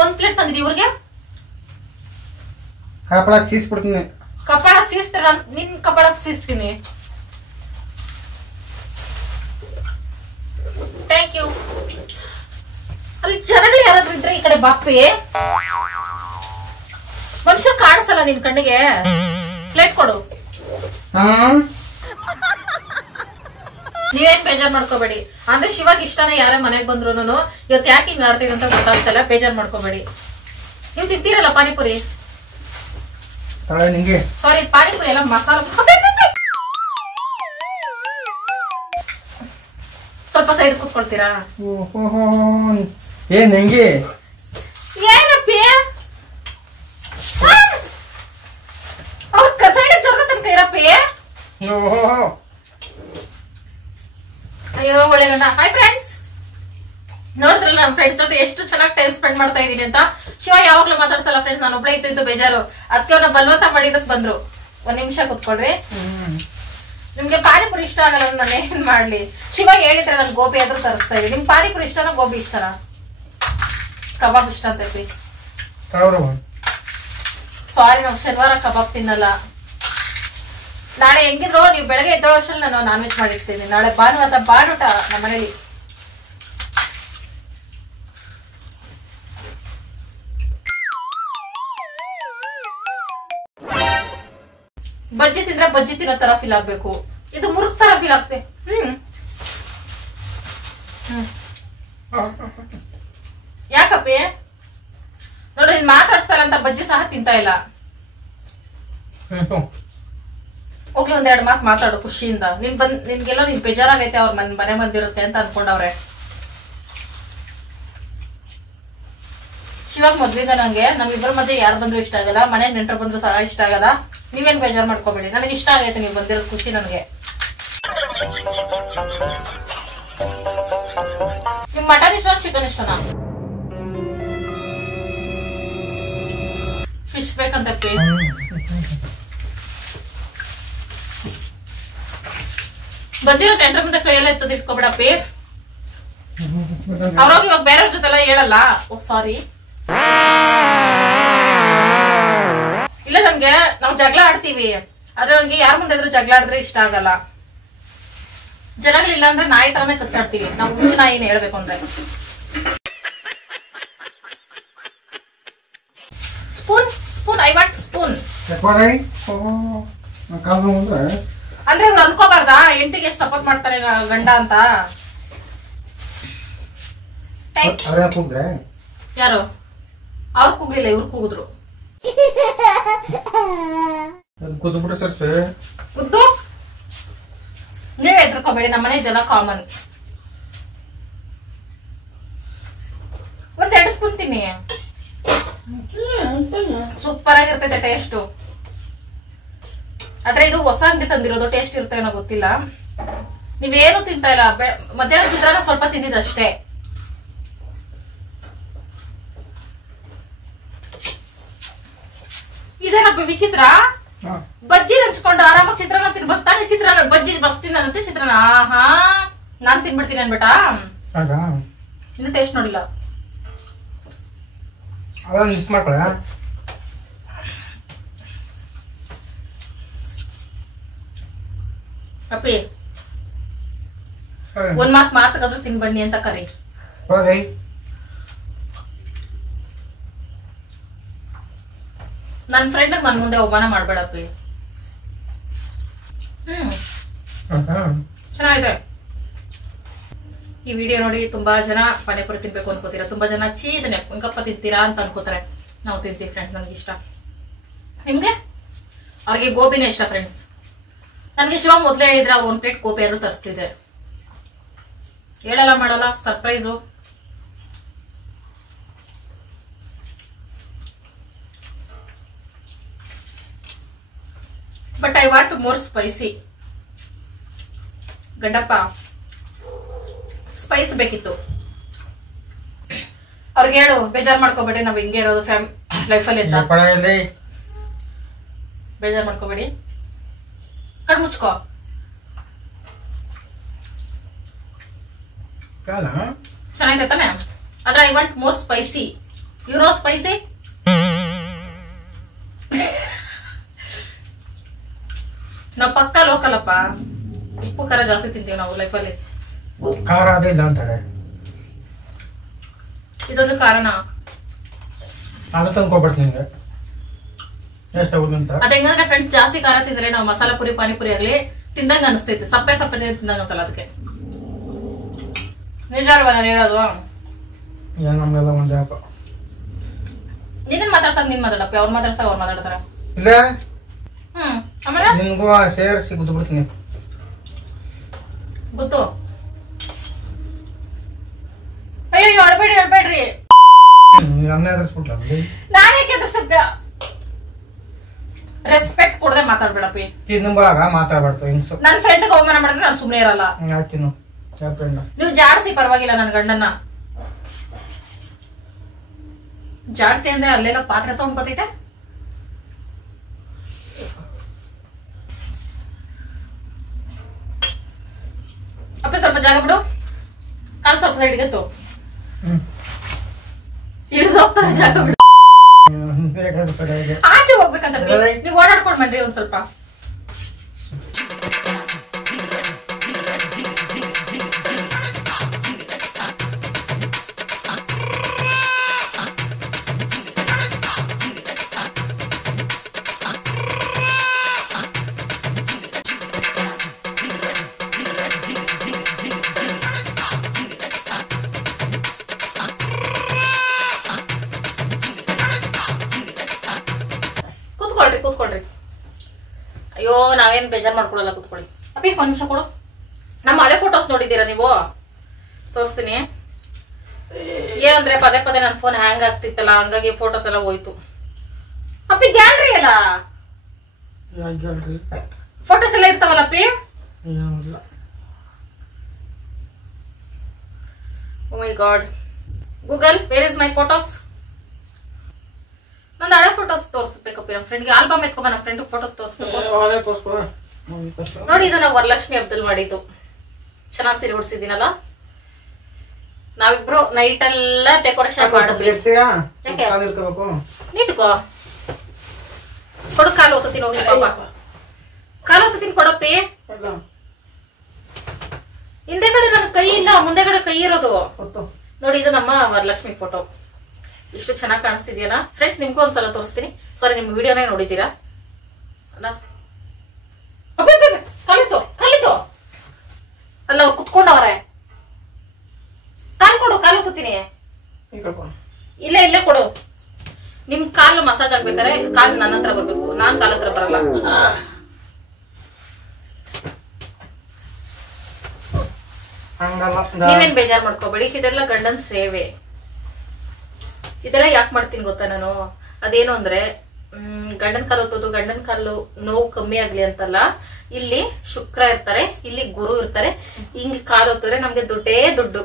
ಒಂದ್ ಪ್ಲೇಟ್ ತಂದಿದ್ದೀವಿ ಇವ್ರಿಗೆ. ಕಪಡ ಸೀಸ್ಬಿಡ್ತೀನಿ. ಕಪಾಳ ಸೀಸ್ತಾರ? ನಿನ್ ಕಪಾಳ ಸೀಸ್ತೀನಿ. Thank you. ಅಲ್ಲಿ ಜನಗಳು ಯಾರಾದ್ರೂ ಇದ್ರೆ ಈ ಕಡೆ ಬಾಪಿ. ಮನುಷ್ಯರು ಕಾಣಿಸಲ್ಲ ನಿನ್ ಕಣ್ಣಿಗೆ. ಪ್ಲೇಟ್ ಕೊಡು. ನೀವೇನ್ ಬೇಜಾರ್ ಮಾಡ್ಕೋಬೇಡಿ. ಅಂದ್ರೆ ಶಿವಾಗ ಇಷ್ಟನೇ ಯಾರೇ ಮನೆಗ್ ಬಂದ್ರು ಇವತ್ತು ಯಾಕೆ ಹಿಂಗ್ ಆಡ್ತಿದ್ ಅಂತ ಗೊತ್ತಾಗ್ತಲ್ಲ. ಬೇಜಾರ್ ಮಾಡ್ಕೋಬೇಡಿ. ನೀವ್ ತಿಂತೀರಲ್ಲ ಪಾನಿಪುರಿ? ಸಾರಿ, ಪಾನಿಪುರಿ ಎಲ್ಲ ಮಸಾಲ. ಸ್ವಲ್ಪ ಸೈಡ್ ಕೂತ್ಕೊಳ್ತೀರಾ? ಏನ್ ಹೆಂಗೆ? ಏನಪ್ಪಿ ಅವ್ರ ಸೈಡ್ ಜೋರ್ಗ ತನಕ ಇರಪ್ಪಿ. ಅಯ್ಯೋ ಒಳ್ಳೆಗಣ್ಣ. ಹಾಯ್ ಫ್ರೆಂಡ್ಸ್, ನೋಡಿದ್ರಲ್ಲ ನನ್ನ ಫ್ರೆಂಡ್ಸ್ ಜೊತೆ ಎಷ್ಟು ಚೆನ್ನಾಗಿ ಟೈಮ್ ಸ್ಪೆಂಡ್ ಮಾಡ್ತಾ ಇದೀನಿ ಅಂತ. ಶಿವ ಯಾವಾಗ್ಲೂ ಮಾತಾಡ್ಸಲ್ಲ ಫ್ರೆಂಡ್ಸ್, ನಾನು ಒಬ್ಳೆ ಇದ್ದು ಬೇಜಾರು. ಅದಕ್ಕೆ ಅವ್ರನ್ನ ಬಲವಂತ ಮಾಡಿದಕ್ ಬಂದ್ರು. ಒಂದ್ ನಿಮಿಷ ಕುತ್ಕೊಳ್ರಿ. ನಿಮ್ಗೆ ಪಾನಿಪುರಿ ಇಷ್ಟ ಆಗಲ್ಲ, ನಾನು ಏನ್ ಮಾಡ್ಲಿ? ಶಿವ ಹೇಳಿದ್ರೆ ನನ್ ಗೋಬಿ ಆದ್ರೂ ತರಿಸ್ತಾ ಇದೀನಿ. ನಿಮ್ಗೆ ಪಾನಿಪುರಿ ಇಷ್ಟನಾ ಗೋಬಿ ಇಷ್ಟನಾ? ಕಬಾಬ್ ಇಷ್ಟ ಅಂತೈತಿ. ಸಾರಿ, ನಾವು ಶನಿವಾರ ಕಬಾಬ್ ತಿನ್ನಲ್ಲ. ನಾಳೆ ಹೆಂಗಿದ್ರು ನೀವು ಬೆಳಗ್ಗೆ ಎದ್ದೋ ವರ್ಷದಲ್ಲಿ ನಾನು ನಾನ್ ವೆಜ್ ಮಾಡಿರ್ತೀನಿ. ನಾಳೆ ಭಾನುವಾರ ಬಾಡೂಟ ನಮ್ಮ ಮನೇಲಿ. ಬಜ್ಜಿ ತಿಂದ್ರೆ ಬಜ್ಜಿ ತಿನ್ನೋ ತರ ಫೀಲ್ ಆಗ್ಬೇಕು. ಇದು ಮುರುಕ್ ತರ ಫೀಲ್ ಆಗ್ತದೆ. ಯಾಕಪ್ಪಿ? ನೋಡ್ರಿ, ನೀನ್ ಮಾತಾಡ್ಸ್ತಾರಂತ ಬಜ್ಜಿ ಸಹ ತಿಂತಾ ಇಲ್ಲ. ಹೋಗಿ ಒಂದೆರಡು ಮಾತು ಮಾತಾಡು ಖುಷಿಯಿಂದ. ನಿನ್ಗೆಲ್ಲೋ ನೀನ್ ಬೇಜಾರಾಗೈತೆ ಅವ್ರ ಮನೆ ಬಂದಿರುತ್ತೆ ಅಂತ ಅನ್ಕೊಂಡವ್ರೆ. ಶಿವಾಗ ಮೊದ್ಲಿಂದ ನಂಗೆ ನಮ್ಮಿಬ್ಬರ ಮಧ್ಯೆ ಯಾರು ಬಂದ್ರು ಇಷ್ಟ ಆಗಲ್ಲ, ಮನೆ ನೆಂಟರು ಬಂದ್ರು ಸಹ ಇಷ್ಟ ಆಗಲ್ಲ. ನೀವೇನ್ ಬೇಜಾರ್ ಮಾಡ್ಕೋಬೇಡಿ, ನನಗೆ ಇಷ್ಟ ಆಗೈತೆ ನೀವು ಬಂದಿರೋದು ಖುಷಿ ನನಗೆ. ನಿಮ್ ಮಟನ್ ಇಷ್ಟ ಚಿಕನ್ ಇಷ್ಟನಾ? ಫಿಶ್ ಬೇಕಂತಪ್ಪಿ? ಬಂದಿರೋ ನೆಂಟರ ಮುಂದೆ ಕೈಯೆಲ್ಲ ಎತ್ತದ ಇಟ್ಕೊಬಿಡಪ್ಪಿ. ಅವ್ರೋಗಿ ಇವಾಗ ಬೇರೆಯವ್ರ ಜೊತೆಲ್ಲ ಹೇಳಲ್ಲ. ಓ ಸಾರಿ. ಇಲ್ಲ, ನಮ್ಗೆ ನಾವು ಜಗಳ ಆಡ್ತೀವಿ, ಆದ್ರೆ ನನ್ಗೆ ಯಾರ ಮುಂದೆ ಇದ್ರು ಜಗಳ ಆಡಿದ್ರೆ ಇಷ್ಟ ಆಗಲ್ಲ. ಜನಗಳಿಲ್ಲ ಅಂದ್ರೆ ನಾಯಿ ತರನೇ ಕಚ್ಚಾಡ್ತೀವಿ ನಾವು. ಹುಚ್ಚು ನಾಯಿನ ಹೇಳ್ಬೇಕು ಅಂದ್ರೆ. Spoon I want spoon. ಅಂದ್ರೆ ಇವ್ರು ಅನ್ಕೋಬಾರ್ದಾ ಹೆಂಡತಿಗೆ ಎಷ್ಟು ಸಪೋರ್ಟ್ ಮಾಡ್ತಾರೆ ಗಂಡ ಅಂತ? ಯಾರು? ಅವ್ರು ಕೂಗ್ಲಿಲ್ಲ, ಇವ್ರು ಕೂಗಿದ್ರು. ಕುದ್ದು ನೀವ್ ಹೆದರ್ಕೋಬೇಡಿ, ನಮ್ಮನೆ ಇದೆಲ್ಲ ಕಾಮನ್. ಒಂದ್ 2 ಸ್ಪೂನ್ ತಿನ್ನಿ, ಸೂಪರ್ ಆಗಿರ್ತೈತೆ ಟೇಸ್ಟು. ಆದ್ರೆ ಇದು ಹೊಸ ಅಂಗಡಿ ತಂದಿರೋದು, ಟೇಸ್ಟ್ ಇರ್ತೇನೋ ಗೊತ್ತಿಲ್ಲ. ನೀವೇನು ತಿಂತಾ ಇಲ್ಲ. ಮಧ್ಯಾಹ್ನ ಚಿತ್ರಾನ್ನ ಸ್ವಲ್ಪ ತಿಂದಿದ್ದಷ್ಟೇ. ಇದೇನಪ್ಪ ವಿಚಿತ್ರ? ಬಜ್ಜಿ ಹಂಚ್ಕೊಂಡು ಆರಾಮಾಗಿ ಚಿತ್ರಾನ್ನ ತಿನ್ಬೇಕು ತಾನೆ. ಚಿತ್ರಾನ್ನ ಬಜ್ಜಿ ಬಸ್ ತಿನ್ನಂತೆ ಚಿತ್ರಾನ್ನ. ಆಹಾ, ನಾನ್ ತಿನ್ಬಿಡ್ತೀನಿ ಅನ್ಬೇಟಾ? ಇನ್ನು ಟೇಸ್ಟ್ ನೋಡಿಲ್ಲ. ಅಪ್ಪಿ ಒಂದ್ ಮಾತುಗಾದ್ರೂ ತಿನ್ ಬನ್ನಿ ಅಂತ ಕರಿ. ನನ್ ಫ್ರೆಂಡ್ ನನ್ ಮುಂದೆ ಅವಮಾನ ಮಾಡ್ಬೇಡಪ್ಪಿ. ಚೆನ್ನಾಗಿದೆ. ಈ ವಿಡಿಯೋ ನೋಡಿ ತುಂಬಾ ಜನ ಪಾನಿಪುರಿ ತಿನ್ಬೇಕು ಅನ್ಕೋತೀರಾ, ತುಂಬಾ ಜನ ಇದನ್ನೇ ಹೆಂಗಪ್ಪ ತಿಂತೀರಾ ಅಂತ ಅನ್ಕೋತಾರೆ. ನಾವು ತಿಂತೀವಿ ಫ್ರೆಂಡ್ಸ್, ನನ್ಗೆ ಇಷ್ಟ. ನಿಮ್ಗೆ? ಅವ್ರಿಗೆ ಗೋಬಿನೇ ಇಷ್ಟ ಫ್ರೆಂಡ್ಸ್. ನನ್ಗೆ ಶಿವ ಮೊದ್ಲೇ ಹೇಳಿದ್ರೆ ಅವ್ರು 1 ಪ್ಲೇಟ್ ಕೋಪೆ ಯಾರು ತರಿಸ್ತಿದ್ದೆ. ಹೇಳಲ್ಲ ಮಾಡಲ್ಲ surprise. But I want more spicy. ಗಂಡಪ್ಪ ಸ್ಪೈಸ್ ಬೇಕಿತ್ತು. ಅವ್ರಿಗೆ ಹೇಳು ಬೇಜಾರ್ ಮಾಡ್ಕೋಬೇಡಿ, ನಾವ್ ಹಿಂಗೆ ಇರೋದು ಲೈಫಲ್ಲಿ ಅಂತ. ಬೇಜಾರ್ ಮಾಡ್ಕೋಬೇಡಿ. ಕಣ್ ಮುಚ್ಕೋ. ಚೆನ್ನಾಗಿದೆ ತಾನೆ? ಆದ್ರೆ I want more spicy. You know spicy? ನಾವ್ ಪಕ್ಕ ಲೋಕಲ್ ಅಪ್ಪ. ಉಪ್ಪು ಖಾರ ಜಾಸ್ತಿ ತಿಂತೀವಿ ನಾವು ಲೈಫಲ್ಲಿ. ಖಾರ ಅದೇ ಇಲ್ಲ ಅಂತಾರೆ. ಇದೊಂದು ಕಾರಣ. ಅದು ತಂದ್ಕೊಬಿಡ್ತೀನಿ ಎಷ್ಟು ಅಂತ. ಅದ ಹೆಂಗಂದ್ರೆ ಫ್ರೆಂಡ್ಸ್, ಜಾಸ್ತಿ ಖಾರ ತಿಂದ್ರೆ ನಾವು ಮಸಾಲಾ ಪುರಿ ಪಾನಿಪುರಿ ಆಗ್ಲಿ ತಿಂದಂಗ ಅನಿಸ್ತೈತೆ. ಸಪ್ಪೆ ತಿಂದಂಗ ಅನ್ಸಲ್ಲ. ಅದಕ್ಕೆ ನಿಜ ಅಲ್ವಾ ನಾನು ಹೇಳೋದು? ನಮ್ಗೆಲ್ಲ ಒಂದೇ ಹಬ್ಬ. ನೀನ್ ಮಾತಾಡ್ಸಾಕ ನೀನ್ ಮಾತಾಡಪ್ಪ, ಅವ್ರು ಮಾತಾಡ್ಸಾಕ ಅವ್ರು ಮಾತಾಡ್ತಾರ. ಇಲ್ಲ ಆಮೇಲೆ ನಿನ್ಗೂ ಸೇರಿಸಿ ಗುದ್ದು ಬಿಡ್ತೀನಿ. ಗೊತ್ತು. ಅಯ್ಯೋ ಅಡ್ಬೇಡ್ರಿ. ನನ್ನ ಎದುರಿಸ್ಬಿಟ್ಲ ನಾನೇ ರೆಸ್ಪೆಕ್ಟ್ ಕೊಡದೆ ಮಾತಾಡ್ಬೇಡಪ್ಪಿ. ತಿನ್ನುವಾಗ ಮಾತಾಡ್ಬಾರ್ದು ಹಿಂಗ್ಸು. ನನ್ ಫ್ರೆಂಡ್ಗೆ ಅವಮಾನ ಮಾಡಿದ್ರೆ ನಾನು ಸುಮ್ನೆ ಇರಲ್ಲ. ತಿನ್ನು ನೀವು ಜಾಡ್ಸಿ ಪರವಾಗಿಲ್ಲ. ನನ್ ಗಂಡನ್ನ ಜಾಡ್ಸಿ ಅಂದ್ರೆ ಅಲ್ಲೆಲ್ಲ ಪಾತ್ರೆ ಸೌಂಡ್ ಬರ್ತೈತೆ. ಅಪ್ಪ ಸ್ವಲ್ಪ ಜಾಗ ಬಿಡು. ಕಾಲ್ ಸ್ವಲ್ಪ ಸೈಡ್ಗೆ ಎತ್ತು. ಹಿಡಿದು ಹೋಗ್ತಾರೆ. ಜಾಗ ಬಿಡು. ಆಚೆ ಹೋಗ್ಬೇಕಂತ ನೀವು ಓಡಾಡ್ಕೊಂಡ್ ಬನ್ರಿ ಒಂದ್ ಸ್ವಲ್ಪ. ಕೂತ್ಕೊಳ್ರಿ. ಅಯ್ಯೋ ನಾವೇನ್ ಬೇಜಾರ್ ಮಾಡ್ಕೊಳಲ್ಲ, ಕೂತ್ಕೊಳ್ಳಿ. ಅಪ್ಪಿ ಒಂದ್ ನಿಮಿಷ ಕೊಡು. ನಮ್ಮ ಹಳೆ ಫೋಟೋಸ್ ನೋಡಿದೀರಾ ನೀವು? ತೋರಿಸ್ತೀನಿ. ಏನಂದ್ರೆ ಪದೇ ಪದೇ ನನ್ ಫೋನ್ ಹ್ಯಾಂಗ್ ಆಗ್ತಿತ್ತಲ್ಲ, ಹಂಗಾಗಿ ಫೋಟೋಸ್ ಎಲ್ಲ ಹೋಯ್ತು. ಅಪ್ಪಿ ಗ್ಯಾಲರಿ ಅಲ್ಲ, ಫೋಟೋಸ್ ಎಲ್ಲ ಇರ್ತಾವಲ್ಲ ಅಪ್ಪಿ. Oh my God. Google, where is my photos? ನಂದು ಹಳೆ ಫೋಟೋಸ್ ತೋರಿಸ್ಬೇಕಪ್ಪ. ನಮ್ಮ ಫ್ರೆಂಡ್ಗೆ ಆಲ್ಬಮ್ ಎತ್ಕೊಂಬ. ನಮ್ಮ ಫ್ರೆಂಡ್ ಫೋಟೋ ತೋರಿಸ್ಬೇಕು. ನೋಡಿ, ಇದು ನಾವು ವರಲಕ್ಷ್ಮಿ ಹಬ್ಬದಲ್ಲಿ ಮಾಡಿದ್ದು. ಚೆನ್ನಾಗಿ ಸೀರೆ ಉಡ್ಸಿದ್ದೀನಲ್ಲ. ನಾವಿಬ್ರು ನೈಟ್ ಎಲ್ಲ ಡೆಕೋರೇಷನ್ ಮಾಡಿದ್ವಿ. ನೀಟ್ಕೋ. ಕೊಡು, ಕಾಲು ಹೊತ್ತೀನಿ ಹೋಗ್ಲಿ ಪಾಪ. ಕಾಲು ಹೊತ್ತೀನಿ ಕೊಡಪ್ಪಿ. ಹಿಂದೆಗಡೆ ನನ್ ಕೈ ಇಲ್ಲ, ಮುಂದೆಗಡೆ ಕೈ ಇರೋದು. ನೋಡಿ, ಇದು ನಮ್ಮ ವರಲಕ್ಷ್ಮಿ ಫೋಟೋ. ಇಷ್ಟು ಚೆನ್ನಾಗಿ ಕಾಣಿಸ್ತಿದ್ಯಲ್ಲ ಫ್ರೆಂಡ್ಸ್. ನಿಮ್ಗೂ ಒಂದ್ಸಲ ತೋರಿಸ್ತೀನಿ. ಸಾರಿ, ನಿಮ್ ವಿಡಿಯೋನೇ ನೋಡಿದ್ದೀರಾ ಅಲ್ಲ? ಕಲಿತು ಅಲ್ಲ, ಅವ್ರು ಕುತ್ಕೊಂಡವ್ರೆ. ಕಾಲ್ ಕೊಡು, ಕಾಲು ಹೊತ್ತೀನಿ. ಇಲ್ಲೇ ಕೊಡು. ನಿಮ್ ಕಾಲು ಮಸಾಜ್ ಆಗ್ಬೇಕಾರೆ ಕಾಲು ನನ್ನ ಹತ್ರ ಬರ್ಬೇಕು, ನಾನ್ ಕಾಲ ಹತ್ರ ಬರಲ್ಲ. ನೀವೇನ್ ಬೇಜಾರ್ ಮಾಡ್ಕೋಬೇಡಿ. ಇದೆಲ್ಲ ಗಂಡನ್ ಸೇವೆ. ಇದೆಲ್ಲ ಯಾಕೆ ಮಾಡ್ತೀನಿ ಗೊತ್ತಾ ನಾನು? ಅದೇನು ಅಂದ್ರೆ ಗಂಡನ್ ಕಾಲು ಹೊತ್ತೋದು, ಗಂಡನ್ ಕಾಲು ನೋವು ಕಮ್ಮಿ ಆಗ್ಲಿ ಅಂತಲ್ಲ. ಇಲ್ಲಿ ಶುಕ್ರ ಇರ್ತಾರೆ, ಇಲ್ಲಿ ಗುರು ಇರ್ತಾರೆ. ಹಿಂಗ್ ಕಾಲು ಹೊತ್ತೋದ್ರೆ ನಮ್ಗೆ ದುಡ್ಡೇ ದುಡ್ಡು.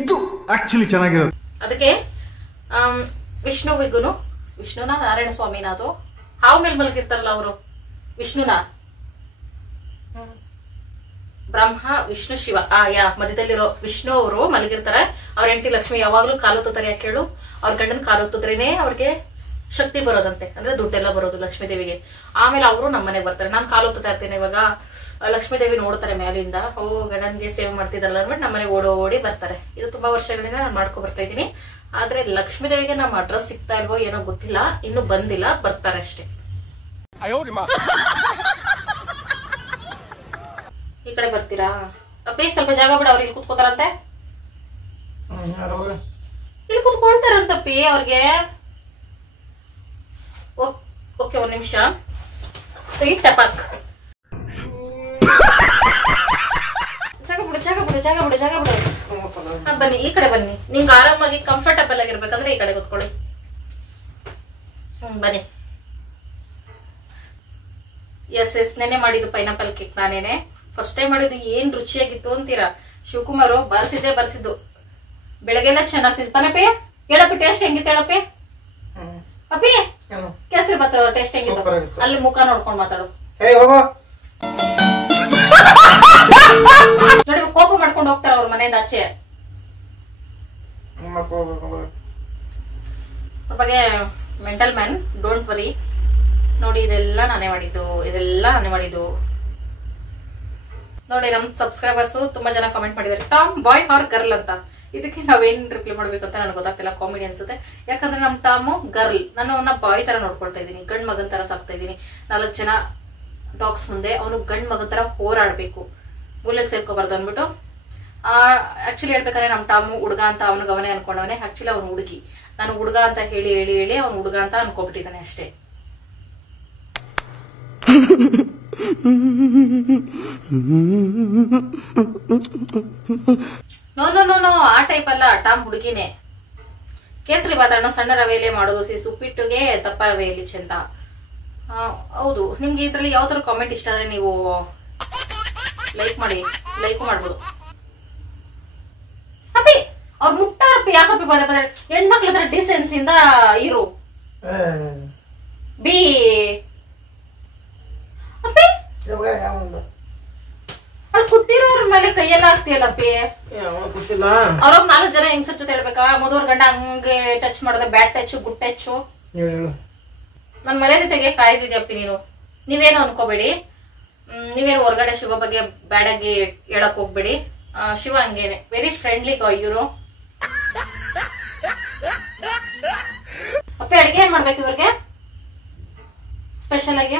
ಇದು ಆಕ್ಚುಲಿ ಚೆನ್ನಾಗಿರೋದು. ಅದಕ್ಕೆ ವಿಷ್ಣುನ ನಾರಾಯಣ ಸ್ವಾಮಿನ, ಅದು ಹಾವು ಮೇಲ್ ಮಲಗಿರ್ತಾರಲ್ಲ ಅವರು, ವಿಷ್ಣುನ ಬ್ರಹ್ಮ ವಿಷ್ಣು ಶಿವ ಮಧ್ಯದಲ್ಲಿರೋ ವಿಷ್ಣು ಅವರು ಮಲಗಿರ್ತಾರೆ. ಅವ್ರ ಹೆಂಡತಿ ಲಕ್ಷ್ಮಿ ಯಾವಾಗ್ಲೂ ಕಾಲು ಹೊತ್ತುತ್ತಾರೆ. ಯಾಕೆ ಹೇಳು? ಅವ್ರ ಗಂಡನ್ ಕಾಲು ಹೊತ್ತುದ್ರೇನೆ ಅವ್ರಿಗೆ ಶಕ್ತಿ ಬರೋದಂತೆ, ಅಂದ್ರೆ ದುಡ್ಡೆಲ್ಲ ಬರೋದು ಲಕ್ಷ್ಮೀ ದೇವಿಗೆ. ಆಮೇಲೆ ಅವರು ನಮ್ಮನೆಗೆ ಬರ್ತಾರೆ. ನಾನ್ ಕಾಲು ಹೊತ್ತುತ್ತಾ ಇರ್ತೇನೆ. ಇವಾಗ ಲಕ್ಷ್ಮೀ ದೇವಿ ನೋಡ್ತಾರೆ ಮೇಲಿಂದ, ಓ ಗಂಡನ್ಗೆ ಸೇವೆ ಮಾಡ್ತಿದಾರಲ್ಲ ಅಂದ್ಬಿಟ್ಟು ನಮ್ಮನೆಗೆ ಓಡಿ ಬರ್ತಾರೆ. ಇದು ತುಂಬಾ ವರ್ಷಗಳಿಂದ ನಾನು ಮಾಡ್ಕೊ ಬರ್ತಾ ಇದ್ದೀನಿ. ಆದ್ರೆ ಲಕ್ಷ್ಮೀ ದೇವಿಗೆ ನಮ್ಮ ಅಡ್ರೆಸ್ ಸಿಗ್ತಾ ಇಲ್ವೋ ಏನೋ ಗೊತ್ತಿಲ್ಲ, ಇನ್ನು ಬಂದಿಲ್ಲ, ಬರ್ತಾರೆ ಅಷ್ಟೇ. ಈ ಕಡೆ ಬರ್ತೀರಾ ಅಪ್ಪಿ? ಸ್ವಲ್ಪ ಜಾಗ ಬಿಡ, ಅವ್ರಿಗೆ ಕುತ್ಕೋತಾರಂತೆ. ಇಲ್ಲಿ ಕುತ್ಕೊಳ್ತಾರಂತಪ್ಪಿ ಅವ್ರಿಗೆ. ಓಕೆ, ಒಂದ್ ನಿಮಿಷ. ಸ್ವೀಟ್ ಟಪಾಕ್ ಜಾಗ ಬಿಡು. ಬನ್ನಿ ಈ ಕಡೆ ಬನ್ನಿ. ನಿಂಗೆ ಆರಾಮಾಗಿ ಕಂಫರ್ಟಬಲ್ ಆಗಿರ್ಬೇಕಂದ್ರೆ ಈ ಕಡೆ ಕೂತ್ಕೊಳ್ಳಿ. ಬನ್ನಿ. ಎಸ್ ನೆನೆ ಮಾಡಿದ್ದು ಪೈನಾಪಲ್ ಕೇಕ್ ನಾನೇನೆ ಫಸ್ಟ್ ಟೈಮ್ ಮಾಡಿದ್ದು. ಏನ್ ರುಚಿಯಾಗಿತ್ತು ಅಂತೀರಾ? ಶಿವಕುಮಾರ್ ಬರ್ಸಿದ್ದು ಬೆಳಗ್ಗೆಲ್ಲ ಚೆನ್ನಾಗ್ತಿತ್ತು. ಪನಪಿ ಹೇಳಪ್ಪಿ ಟೇಸ್ಟ್ ಹೆಂಗಿತ್ತು ಹೇಳಪ್ಪಿ. ಅಪ್ಪಿ ಕೇಸರಿ ಬಾತ್ ಟೇಸ್ಟ್ ಹೆಂಗಿತ್ತು? ಅಲ್ಲಿ ಮುಖ ನೋಡ್ಕೊಂಡ್ ಮಾತಾಡು. ನೋಡಿ ಕೋಪ ಮಾಡ್ಕೊಂಡು ಹೋಗ್ತಾರ ಅವ್ರ ಮನೆಯಿಂದ ಆಚೆ. ಅವ್ರ ಬಗ್ಗೆ ಮೆಂಟಲ್ ಮ್ಯಾನ್, ಡೋಂಟ್ ವರಿ. ನೋಡಿ ಇದೆಲ್ಲ ನಾನೇ ಮಾಡಿದ್ದು. ನೋಡಿ ನಮ್ ಸಬ್ಸ್ಕ್ರೈಬರ್ಸ್ ತುಂಬಾ ಜನ ಕಮೆಂಟ್ ಮಾಡಿದ್ದಾರೆ ಟಾಮ್ ಬಾಯ್ ಆರ್ ಗರ್ಲ್ ಅಂತ. ಇದಕ್ಕೆ ನಾವೇನ್ ರಿಪ್ಲೈ ಮಾಡ್ಬೇಕು ಅಂತ ನನಗೆ ಗೊತ್ತಾಗ್ತಿಲ್ಲ. ಕಾಮಿಡಿ ಅನ್ಸುತ್ತೆ. ಯಾಕಂದ್ರೆ ನಮ್ ಟಾಮು ಗರ್ಲ್, ನಾನು ಅವನ್ನ ಬಾಯ್ ತರ ನೋಡ್ಕೊಳ್ತಾ ಇದೀನಿ, ಗಂಡ್ ಮಗನ್ ತರ ಸಾಕ್ತಾ ಇದೀನಿ. 4 ಜನ ಡಾಗ್ಸ್ ಮುಂದೆ ಅವನು ಗಂಡ್ ಮಗನ್ ತರ ಹೋರಾಡ್ಬೇಕು, ಮೂಲೆಯಲ್ಲಿ ಸೇರ್ಕೋಬಾರ್ದು ಅಂದ್ಬಿಟ್ಟು. ಆಕ್ಚುಲಿ ಹೇಳ್ಬೇಕಾದ್ರೆ ನಮ್ ಟಾಮು ಹುಡುಗ ಅಂತ ಅವನಿಗೆ ಅವನೇ ಅನ್ಕೊಂಡವನೇ. ಆಕ್ಚುಲಿ ಅವ್ನು ಹುಡುಗಿ. ನಾನು ಹುಡುಗ ಅಂತ ಹೇಳಿ ಅವ್ನು ಹುಡುಗ ಅಂತ ಅನ್ಕೊಬಿಟ್ಟಿದ್ದಾನೆ ಅಷ್ಟೇ. ನೋ ಆ ಟೈಪ್ ಅಲ್ಲ. ಟಾಮ್ ಹುಡುಗಿನೇ. ಕೇಸರಿ ಬಾತನ್ನು ಸಣ್ಣ ರವೆಯಲ್ಲೇ ಮಾಡೋದು, ಉಪ್ಪಿಟ್ಟುಗೆ ದಪ್ಪ ರವೆಯಲ್ಲಿ ಚೆಂದ. ಹೌದು. ನಿಮ್ಗೆ ಇದ್ರಲ್ಲಿ ಯಾವ ತರ ಕಾಮೆಂಟ್ ಇಷ್ಟ ಆದ್ರೆ ನೀವು ಲೈಕ್ ಮಾಡ್ಬೋದು. ಅಪ್ಪಿ ಅವ್ರು ಮುಟ್ಟಾರಪ್ಪಿ. ಯಾಕಪ್ಪಿ ಪದೇ ಹೆಣ್ಮಕ್ಳ ಹತ್ರ ಡಿಸೆನ್ಸಿಂದ ಇರು. ಬಿ ಅಪ್ಪಿ ಕೂತಿರೋರ್ ಮೇಲೆ ಕೈಯೆಲ್ಲ ಆಗ್ತಿಯಲ್ಲಪ್ಪಿ. ಅವ್ರಾಗ 4 ಜನ ಹೆಂಗಸರ್ ಜೊತೆ ಹೇಳ್ಬೇಕಾ? ಮದುವರ್ ಗಂಡ ಹಂಗೆ ಟಚ್ ಮಾಡದೆ, ಬ್ಯಾಡ್ ಟಚ್, ಗುಡ್ ಟಚ್. ನನ್ ಮರ್ಯಾದೆ ತೆಗೆ ಕಾಯ್ದಿದ್ಯಪ್ಪಿ ನೀನು. ನೀವೇನು ಅನ್ಕೋಬೇಡಿ. ನೀವೇನು ಹೊರಗಡೆ ಶಿವ ಬಗ್ಗೆ ಬ್ಯಾಡ್ ಆಗಿ ಹೇಳಕ್ ಹೋಗ್ಬೇಡಿ. ಶಿವ ಹಂಗೇನೆ ವೆರಿ ಫ್ರೆಂಡ್ಲಿ ಗಾಯ್ ಇವ್ರು. ಅಪ್ಪಿ ಅಡಿಗೆ ಏನ್ ಮಾಡ್ಬೇಕು ಇವ್ರಿಗೆ ಸ್ಪೆಷಲ್ ಆಗಿ?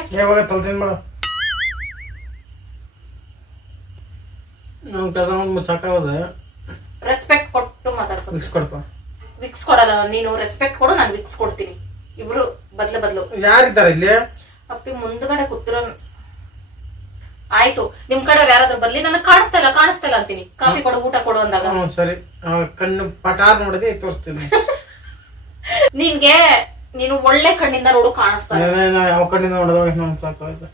ರೆಸ್ಪೆಕ್ಟ್ ಕೊಟ್ಟು ಮಾತಾಡ್ಸೋ. ವಿಕ್ಸ್ ಕೊಡಲ್ಲ ನೀನು. ರೆಸ್ಪೆಕ್ಟ್ ಕೊಡು, ನಾನು ವಿಕ್ಸ್ ಕೊಡ್ತೀನಿ. ಇಬ್ರು ಬದ್ಲು ಯಾರಿದ್ದಾರೆ ಇಲ್ಲಿ? ಅಪ್ಪಿ ಮುಂದ್ಗಡೆ ಕೂತಿರೋ. ಆಯ್ತು, ನಿಮ್ ಕಡೆ ಯಾರಾದ್ರೂ ಬರ್ಲಿ, ನನಗೆ ಕಾಣಿಸ್ತಾ ಇಲ್ಲ ಅಂತೀನಿ. ಕಾಫಿ ಕೊಡು, ಊಟ ಕೊಡು ಅಂದಾಗ ಸರಿ ಕಣ್ಣು ಪಟಾರ್ ನೋಡಿದೆ ತೋರಿಸ್ತೀನಿ. ನೀನು ಒಳ್ಳೆ ಕಣ್ಣಿಂದ ನೋಡು ಕಾಣಿಸ್ತಾ. ಯಾವ ಕಣ್ಣಿಂದ ನೋಡೋದು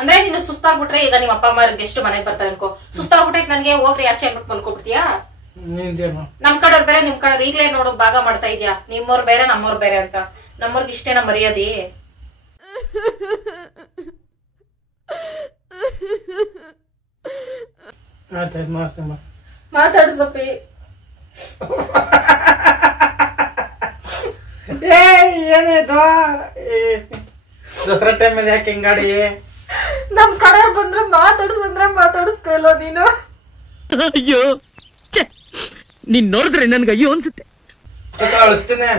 ಅಂದ್ರೆ ನೀನು ಸುಸ್ತಾಗ್ಬಿಟ್ರೆ, ಈಗ ನಿಮ್ಮ ಅಪ್ಪ ಅಮ್ಮ ಗೆಸ್ಟ್ ಮನೆಗೆ ಬರ್ತಾರೆ ಅನ್ಕೋ, ಸುಸ್ತಾಗ್ಬಿಟ್ಟೈತೆ ನನ್ಗೆ ಹೋಗ್ರಿ ಆಚೆ ಅಂದ್ಬಿಟ್ಟು ಮಲ್ಕೊಬಿಡ್ತೀಯಾ? ನಮ್ ಕಡೆಯವ್ರು ಬೇರೆ ನಿಮ್ ಕಡೆ ಈಗ್ಲೇ ನೋಡು ಭಾಗ ಮಾಡ್ತಾ ಇದ್ಯಾ. ನಿಮ್ಮವ್ರು ಬೇರೆ ನಮ್ಮವ್ರು ಬೇರೆ ಅಂತ. ನಮ್ಮವ್ರಿಗೆ ಇಷ್ಟೇನ ಮರ್ಯಾದೆ? ಮಾತಾಡ್ಸಪ್ಪಿ. ಏನಾಯ್ತು ದಸರಾ ಟೈಮಲ್ಲಿ ಯಾಕೆ ಹಿಂಗಾಡಿ? ನಮ್ ಕಡೆಯವ್ರು ಬಂದ್ರೆ ಮಾತಾಡಿಸ್ತಾ ಇಲ್ಲ ನೀನು. ಅಯ್ಯೋ ನೀನ್ ನೋಡಿದ್ರೆ ನನ್ಗೆ ಅಯ್ಯೋ ಅನ್ಸುತ್ತೆ. ಕಳಿಸ್ತೇನೆ.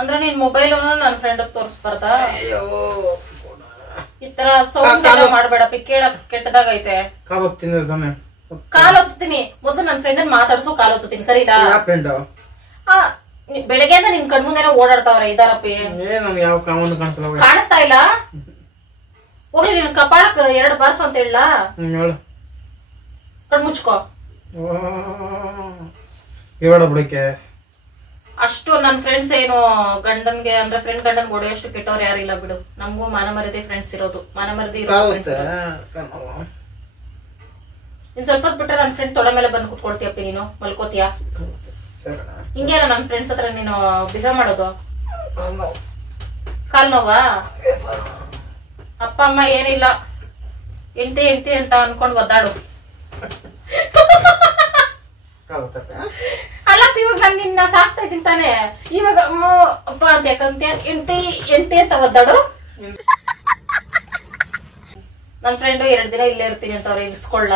ಅಂದ್ರೆ ನಿನ್ ಮೊಬೈಲ್ ನನ್ ಫ್ರೆಂಡ್ ತೋರಿಸ್ಬಾರ್ದಾ? ಈ ತರ ಸೌಂಡ್ ಎಲ್ಲ ಮಾಡ್ಬೇಡಪ್ಪಿ, ಕೇಳಕ್ ಕೆಟ್ಟದಾಗೈತೆ. ಕಾಲ್ ಹೊತ್ತೀನಿ ಮೊದ್ಲು ನನ್ ಫ್ರೆಂಡ್ ಮಾತಾಡ್ಸು. ಕಾಲ್ ಹೊತ್ತೀನಿ ಕರೀಲಾ? ಬೆಳಗ್ಗೆ ಅಂತ ನಿನ್ ಕಣ್ಮುಂದೆನೆ ಓಡಾಡ್ತಾವ್ರೆ ಇದಾರಪ್ಪಿ. ಕಾಣಿಸ್ತಾ ಇಲ್ಲ? ಹೋಗ್ಲಿ ನಿನ್ ಕಪಾಳಕ್ 2 ಬಾರ್ಸ್ ಅಂತ ಹೇಳ. ಕಣ್ಮುಚ್ಕೋ. ಅಷ್ಟು ನನ್ ಫ್ರೆಂಡ್ಸ್ ಏನು ಗಂಡನ್ಗೆ ಅಂದ್ರೆ ಫ್ರೆಂಡ್ ಗಂಡನ್ ಹೊಡೆಯೋಷ್ಟು ಕೆಟ್ಟವ್ರು ಯಾರು ಇಲ್ಲ ಬಿಡು. ನಮಗೂ ಮಾನಮರ್ಯಾದೆ ಫ್ರೆಂಡ್ಸ್ ಇರೋದು. ಮಾನಮರ್ಯಾದೆ ಇನ್ ಸ್ವಲ್ಪ ಹೊತ್ತು ಬಿಟ್ರೆ ನನ್ ಫ್ರೆಂಡ್ ತೊಡೆ ಮೇಲೆ ಬಂದು ಕುತ್ಕೊಳ್ತೀಯಪ್ಪಿ. ನೀನು ಮಲ್ಕೋತೀಯಾ? ಹಿಂಗೇನ ನನ್ ಫ್ರೆಂಡ್ಸ್ ಹತ್ರ ನೀನು ಬಿಹೇವ್ ಮಾಡೋದು? ಕಾಲ್ ನೋವಾ? ಅಪ್ಪ ಅಮ್ಮ ಏನಿಲ್ಲ, ಎಂಟಿ ಅಂತ ಅನ್ಕೊಂಡ್ ಒದ್ದಾಡು. ಅಲ್ಲಪ್ಪ ಇವಾಗ ನಾನು ನಿನ್ನ ಸಾಕ್ತಾ ಇದ್ದೀನಿ ತಾನೆ. ಇವಾಗ ಅಪ್ಪ ಅಂತ ಯಾಕಂತ ಎಂಟಿ ಅಂತ ಒದ್ದಾಡು. ನನ್ ಫ್ರೆಂಡ್ 2 ದಿನ ಇಲ್ಲೇ ಇರ್ತೀನಿ ಅಂತ ಅವ್ರು ಇರ್ಸ್ಕೊಳ್ಳ.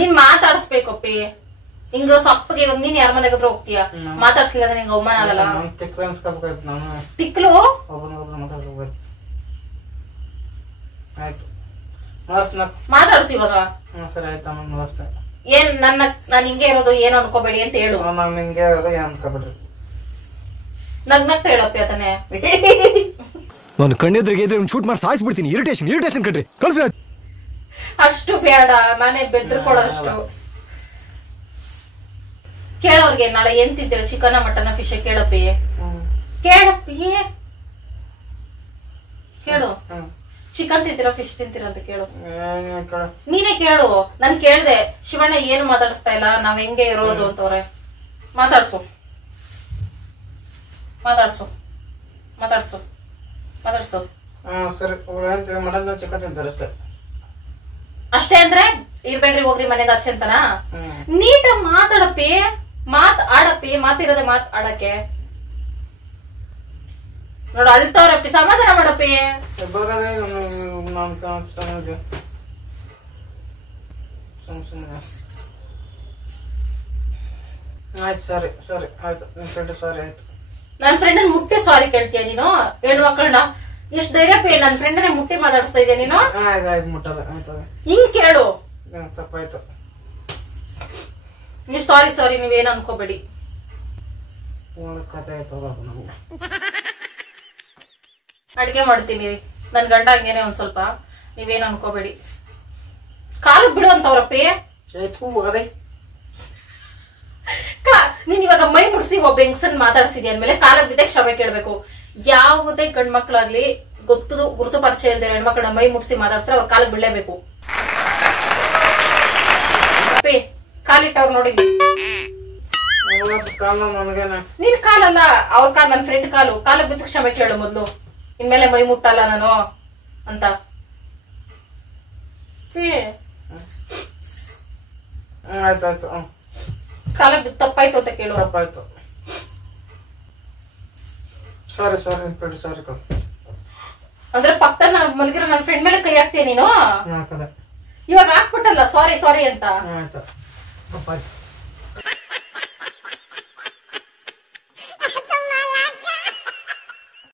ನೀನ್ ಮಾತಾಡ್ಸ್ಬೇಕಪ್ಪಿ. ಹಿಂಗ ಸಪ್ಪಗೆ ಇವಾಗ ನೀನ್ ಯಾರ ಮನೆಗಾದ್ರೂ ಹೋಗ್ತೀಯ, ಮಾತಾಡ್ಸ್ಲಿಲ್ಲ ಅಂದ್ರೆ ನಿಂಗೆ ಅವಮಾನ ಆಗಲ್ಲ? ತಿಕ್ಲು ಮಾತಾಡ್ಸು ಇವಾಗ. ಸರಿ ಆಯ್ತು ಅಮ್ಮ ನಮಸ್ತೆ. ಏನ್ ನಾನು ಹಿಂಗೆ ಇರೋದು ಏನು ಅನ್ಕೋಬೇಡಿ ಅಂತ ಹೇಳು. ನಾನು ಹಿಂಗೆ ಇರೋದು ಏನ್ ಅನ್ಕೋಬೇಡ್ರಿ. ನಗ್ನಗ್ತಾ ಹೇಳಪ್ಪಿ ಅದನ್ನೇ. ನಾನು ಕಣ್ಣೆದ್ರಿಗೆ ಇದ್ರೆ ಒಂದು ಶೂಟ್ ಮಾಡಿ ಸಾಯಿಸ್ಬಿಡ್ತೀನಿ. ಇರಿಟೇಷನ್ ಕಣ್ರಿ, ಕಳ್ಸಿ. ಅಷ್ಟು ಬೇಡ, ನಾನೇ ಬೆದ್ರಕೊಳ್ಳೋಷ್ಟು. ಕೇಳೋರ್ಗೆ ನಾಳೆ ಏನ್ ತಿಂತೀರ, ಚಿಕನ್ ಮಟನ್ ಫಿಶ್? ಕೇಳಪ್ಪಿ ಕೇಳು. ಚಿಕನ್ ತಿಂತೀರಾ ಫಿಶ್ ತಿಂತೀರಾ ಅಂತ ಕೇಳು. ನೀನೇ ಕೇಳು. ನನ್ ಕೇಳ್ದೆ ಶಿವಣ್ಣ ಏನು ಮಾತಾಡಿಸ್ತಾ ಇಲ್ಲ, ನಾವ್ ಹೆಂಗೆ ಇರೋದು ಅಂತವ್ರೆ. ಮಾತಾಡ್ಸು. ಸರಿ ಮಟನ್ ಚಿಕನ್ ತಿಂತಾರೆ ಅಷ್ಟೇ. ಅಷ್ಟೇ ಅಂದ್ರೆ ಇರ್ಬೇಡ್ರಿ ಹೋಗ್ರಿ ಮನೆಗೆ ಆಚೆ ಅಂತನ. ನೀಟಾಗಿ ಮಾತಾಡಪ್ಪಿ, ಆಡಪ್ಪಿ. ಮಾತಿರೋದೆ ಆಡಕ್ಕೆ. ನೋಡು ಅಳ್ತಾವ್ರಪ್ಪಿ, ಸಮಾಧಾನ ಮಾಡಪ್ಪಿ. ಆಯ್ತು ಸರಿ ಆಯ್ತು. ನಿಮ್ ಫ್ರೆಂಡ್ ಸಾರಿ ಆಯ್ತು. ನನ್ ಫ್ರೆಂಡ್ ಮುಟ್ಟಿ ಸಾರಿ ಕೇಳ್ತೀಯ ನೀನು? ಹೆಣ್ಣು ಮಕ್ಕಳನ್ನ ಎಷ್ಟ್ ಧೈರ್ಯ ಪೇ, ನನ್ ಫ್ರೆಂಡನೇ ಮುಟ್ಟಿ ಮಾತಾಡಿಸ್ತಾ ಇದೆಯಾ ನೀನು? ಆಯ್ತು ಮುಟ್ಟದ ಆಯ್ತು. ಹಿಂಗ್ ಕೇಳು. ತಪ್ಪಾಯ್ತು. ನೀವ್ ಸಾರಿ ನೀವೇನು ಅನ್ಕೋಬೇಡಿ. ಕತೆ ಆಯ್ತದ ನಮ್ಗೆ. ಅಡ್ಗೆ ಮಾಡ್ತೀನಿ ನನ್ ಗಂಡ ಹಂಗೇನೆ ಒಂದ್ ಸ್ವಲ್ಪ, ನೀವೇನು ಅನ್ಕೋಬೇಡಿ. ಕಾಲು ಬಿಡು ಅಂತವ್ರಪ್ಪಿ. ಅದೇ ನೀನ್ ಇವಾಗ ಮೈ ಮುಡ್ಸಿ ಒಬ್ಬ ಹೆಂಗಸನ್ ಮಾತಾಡ್ಸಿದ್ಯ ಅಂದ್ಮೇಲೆ ಕಾಲಕ್ಕೆ ಬಿದ್ದಾಗ ಕ್ಷಮೆ ಕೇಳ್ಬೇಕು. ಯಾವುದೇ ಗಂಡ್ಮಕ್ಳಾಗ್ಲಿ ಗುರುತು ಪರಿಚಯ ಇಲ್ದೇ ಹೆಣ್ಮಕ್ಳನ್ನ ಮೈ ಮುಡ್ಸಿ ಮಾತಾಡ್ಸಿದ್ರೆ ಅವ್ರ ಕಾಲಕ್ಕೆ ಬೀಳಲೇಬೇಕು. ಕಾಲಿಟ್ಟವ್ರು ನೋಡಿ. ನೀನ್ ಕಾಲಲ್ಲ ಅವ್ರ ಕಾಲ್, ನನ್ ಫ್ರೆಂಡ್ ಕಾಲಕ್ಕೆ ಬಿದ್ದ ಕ್ಷಮೆ ಕೇಳು ಮೊದ್ಲು. ಇನ್ಮೇಲೆ ಮೈ ಮುಟ್ಟಲ್ಲ ನಾನು ಅಂತ. ಆಯ್ತಾಯ್ತು. ಕಾಲಕ್ಕೆ ಬಿದ್ದ ತಪ್ಪಾಯ್ತು ಅಂತ ಕೇಳು. ತಪ್ಪಾಯ್ತು. ಸಾರಿ. ಅಂದ್ರೆ ಪಕ್ಕದ ಮಲಗಿರೋ ನನ್ ಫ್ರೆಂಡ್ ಮೇಲೆ ಕೈ ಹಾಕ್ತೀಯ ನೀನು? ಹಾಕದೆ ಇವಾಗ ಹಾಕ್ಬಿಟ್ಟಲ್ಲ ಸಾರಿ ಅಂತ. ಆಯ್ತು ತಪ್ಪಾಯ್ತು.